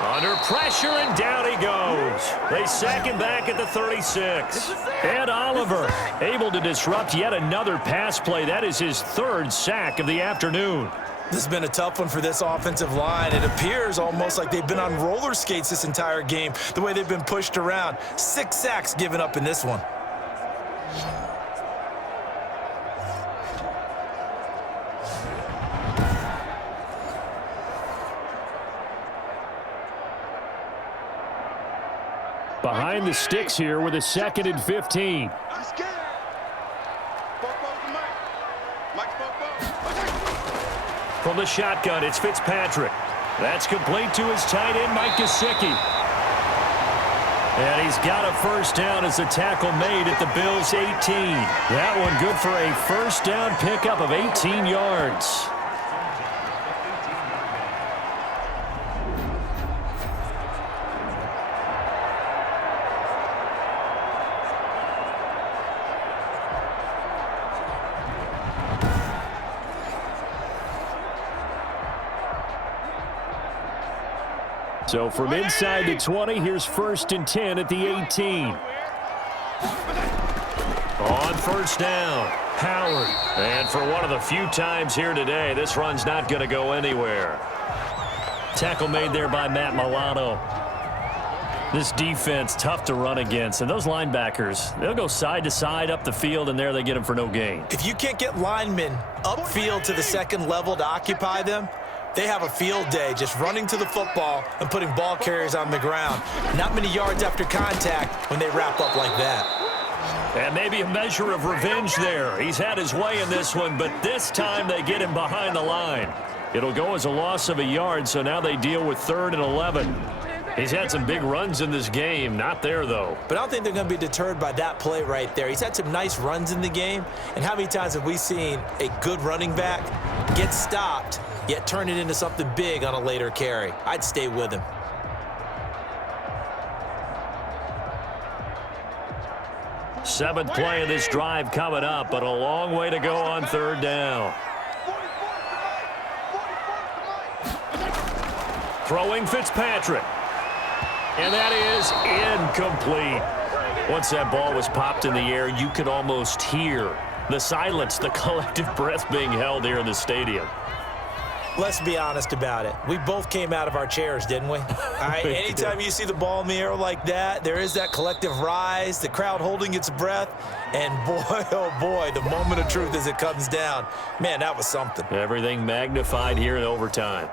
Under pressure, and down he goes. They sack him back at the 36. Ed Oliver able to disrupt yet another pass play. That is his 3rd sack of the afternoon. This has been a tough one for this offensive line. It appears almost like they've been on roller skates this entire game, the way they've been pushed around. 6 sacks given up in this one. Behind the sticks here with a 2nd and 15. From the shotgun, it's Fitzpatrick. That's complete to his tight end, Mike Gesicki. And he's got a 1st down as the tackle made at the Bills' 18. That one good for a 1st down pickup of 18 yards. So from inside the 20, here's 1st and 10 at the 18. On 1st down, Howard. And for one of the few times here today, this run's not going to go anywhere. Tackle made there by Matt Milano. This defense, tough to run against. And those linebackers, they'll go side to side up the field, and there they get them for no gain. If you can't get linemen upfield to the second level to occupy them, they have a field day just running to the football and putting ball carriers on the ground. Not many yards after contact when they wrap up like that. And maybe a measure of revenge there. He's had his way in this one, but this time they get him behind the line. It'll go as a loss of a yard, so now they deal with 3rd and 11. He's had some big runs in this game. Not there, though. But I don't think they're going to be deterred by that play right there. He's had some nice runs in the game. And how many times have we seen a good running back get stopped, yet turn it into something big on a later carry? I'd stay with him. Seventh play of this drive coming up, but a long way to go on 3rd down. Throwing Fitzpatrick. And that is incomplete. Once that ball was popped in the air, you could almost hear the silence, the collective breath being held here in the stadium. Let's be honest about it. We both came out of our chairs, didn't we? All right, anytime you see the ball in the air like that, there is that collective rise, the crowd holding its breath, and boy, oh boy, the moment of truth as it comes down. Man, that was something. Everything magnified here in overtime.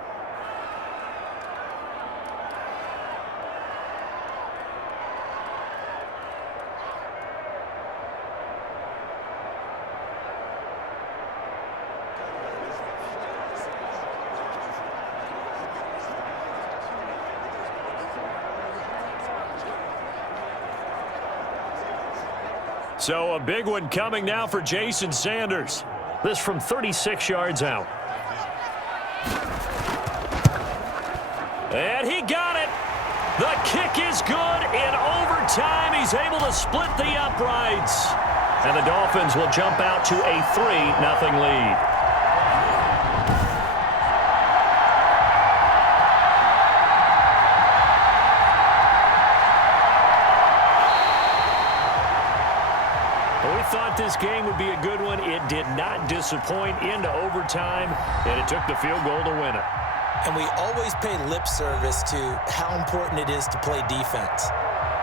So a big one coming now for Jason Sanders. This from 36 yards out. And he got it. The kick is good in overtime. He's able to split the uprights. And the Dolphins will jump out to a 3-0 lead. Thought this game would be a good one. It did not disappoint into overtime, and it took the field goal to win it. And we always pay lip service to how important it is to play defense.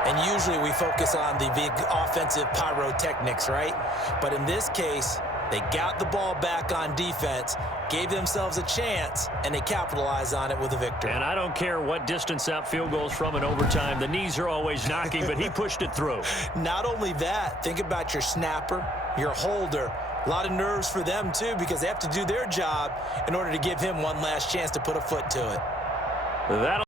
And usually we focus on the big offensive pyrotechnics, right? But in this case, they got the ball back on defense, gave themselves a chance, and they capitalized on it with a victory. And I don't care what distance that field goes from in overtime. The knees are always knocking, but he pushed it through. Not only that, think about your snapper, your holder. A lot of nerves for them, too, because they have to do their job in order to give him one last chance to put a foot to it. That'll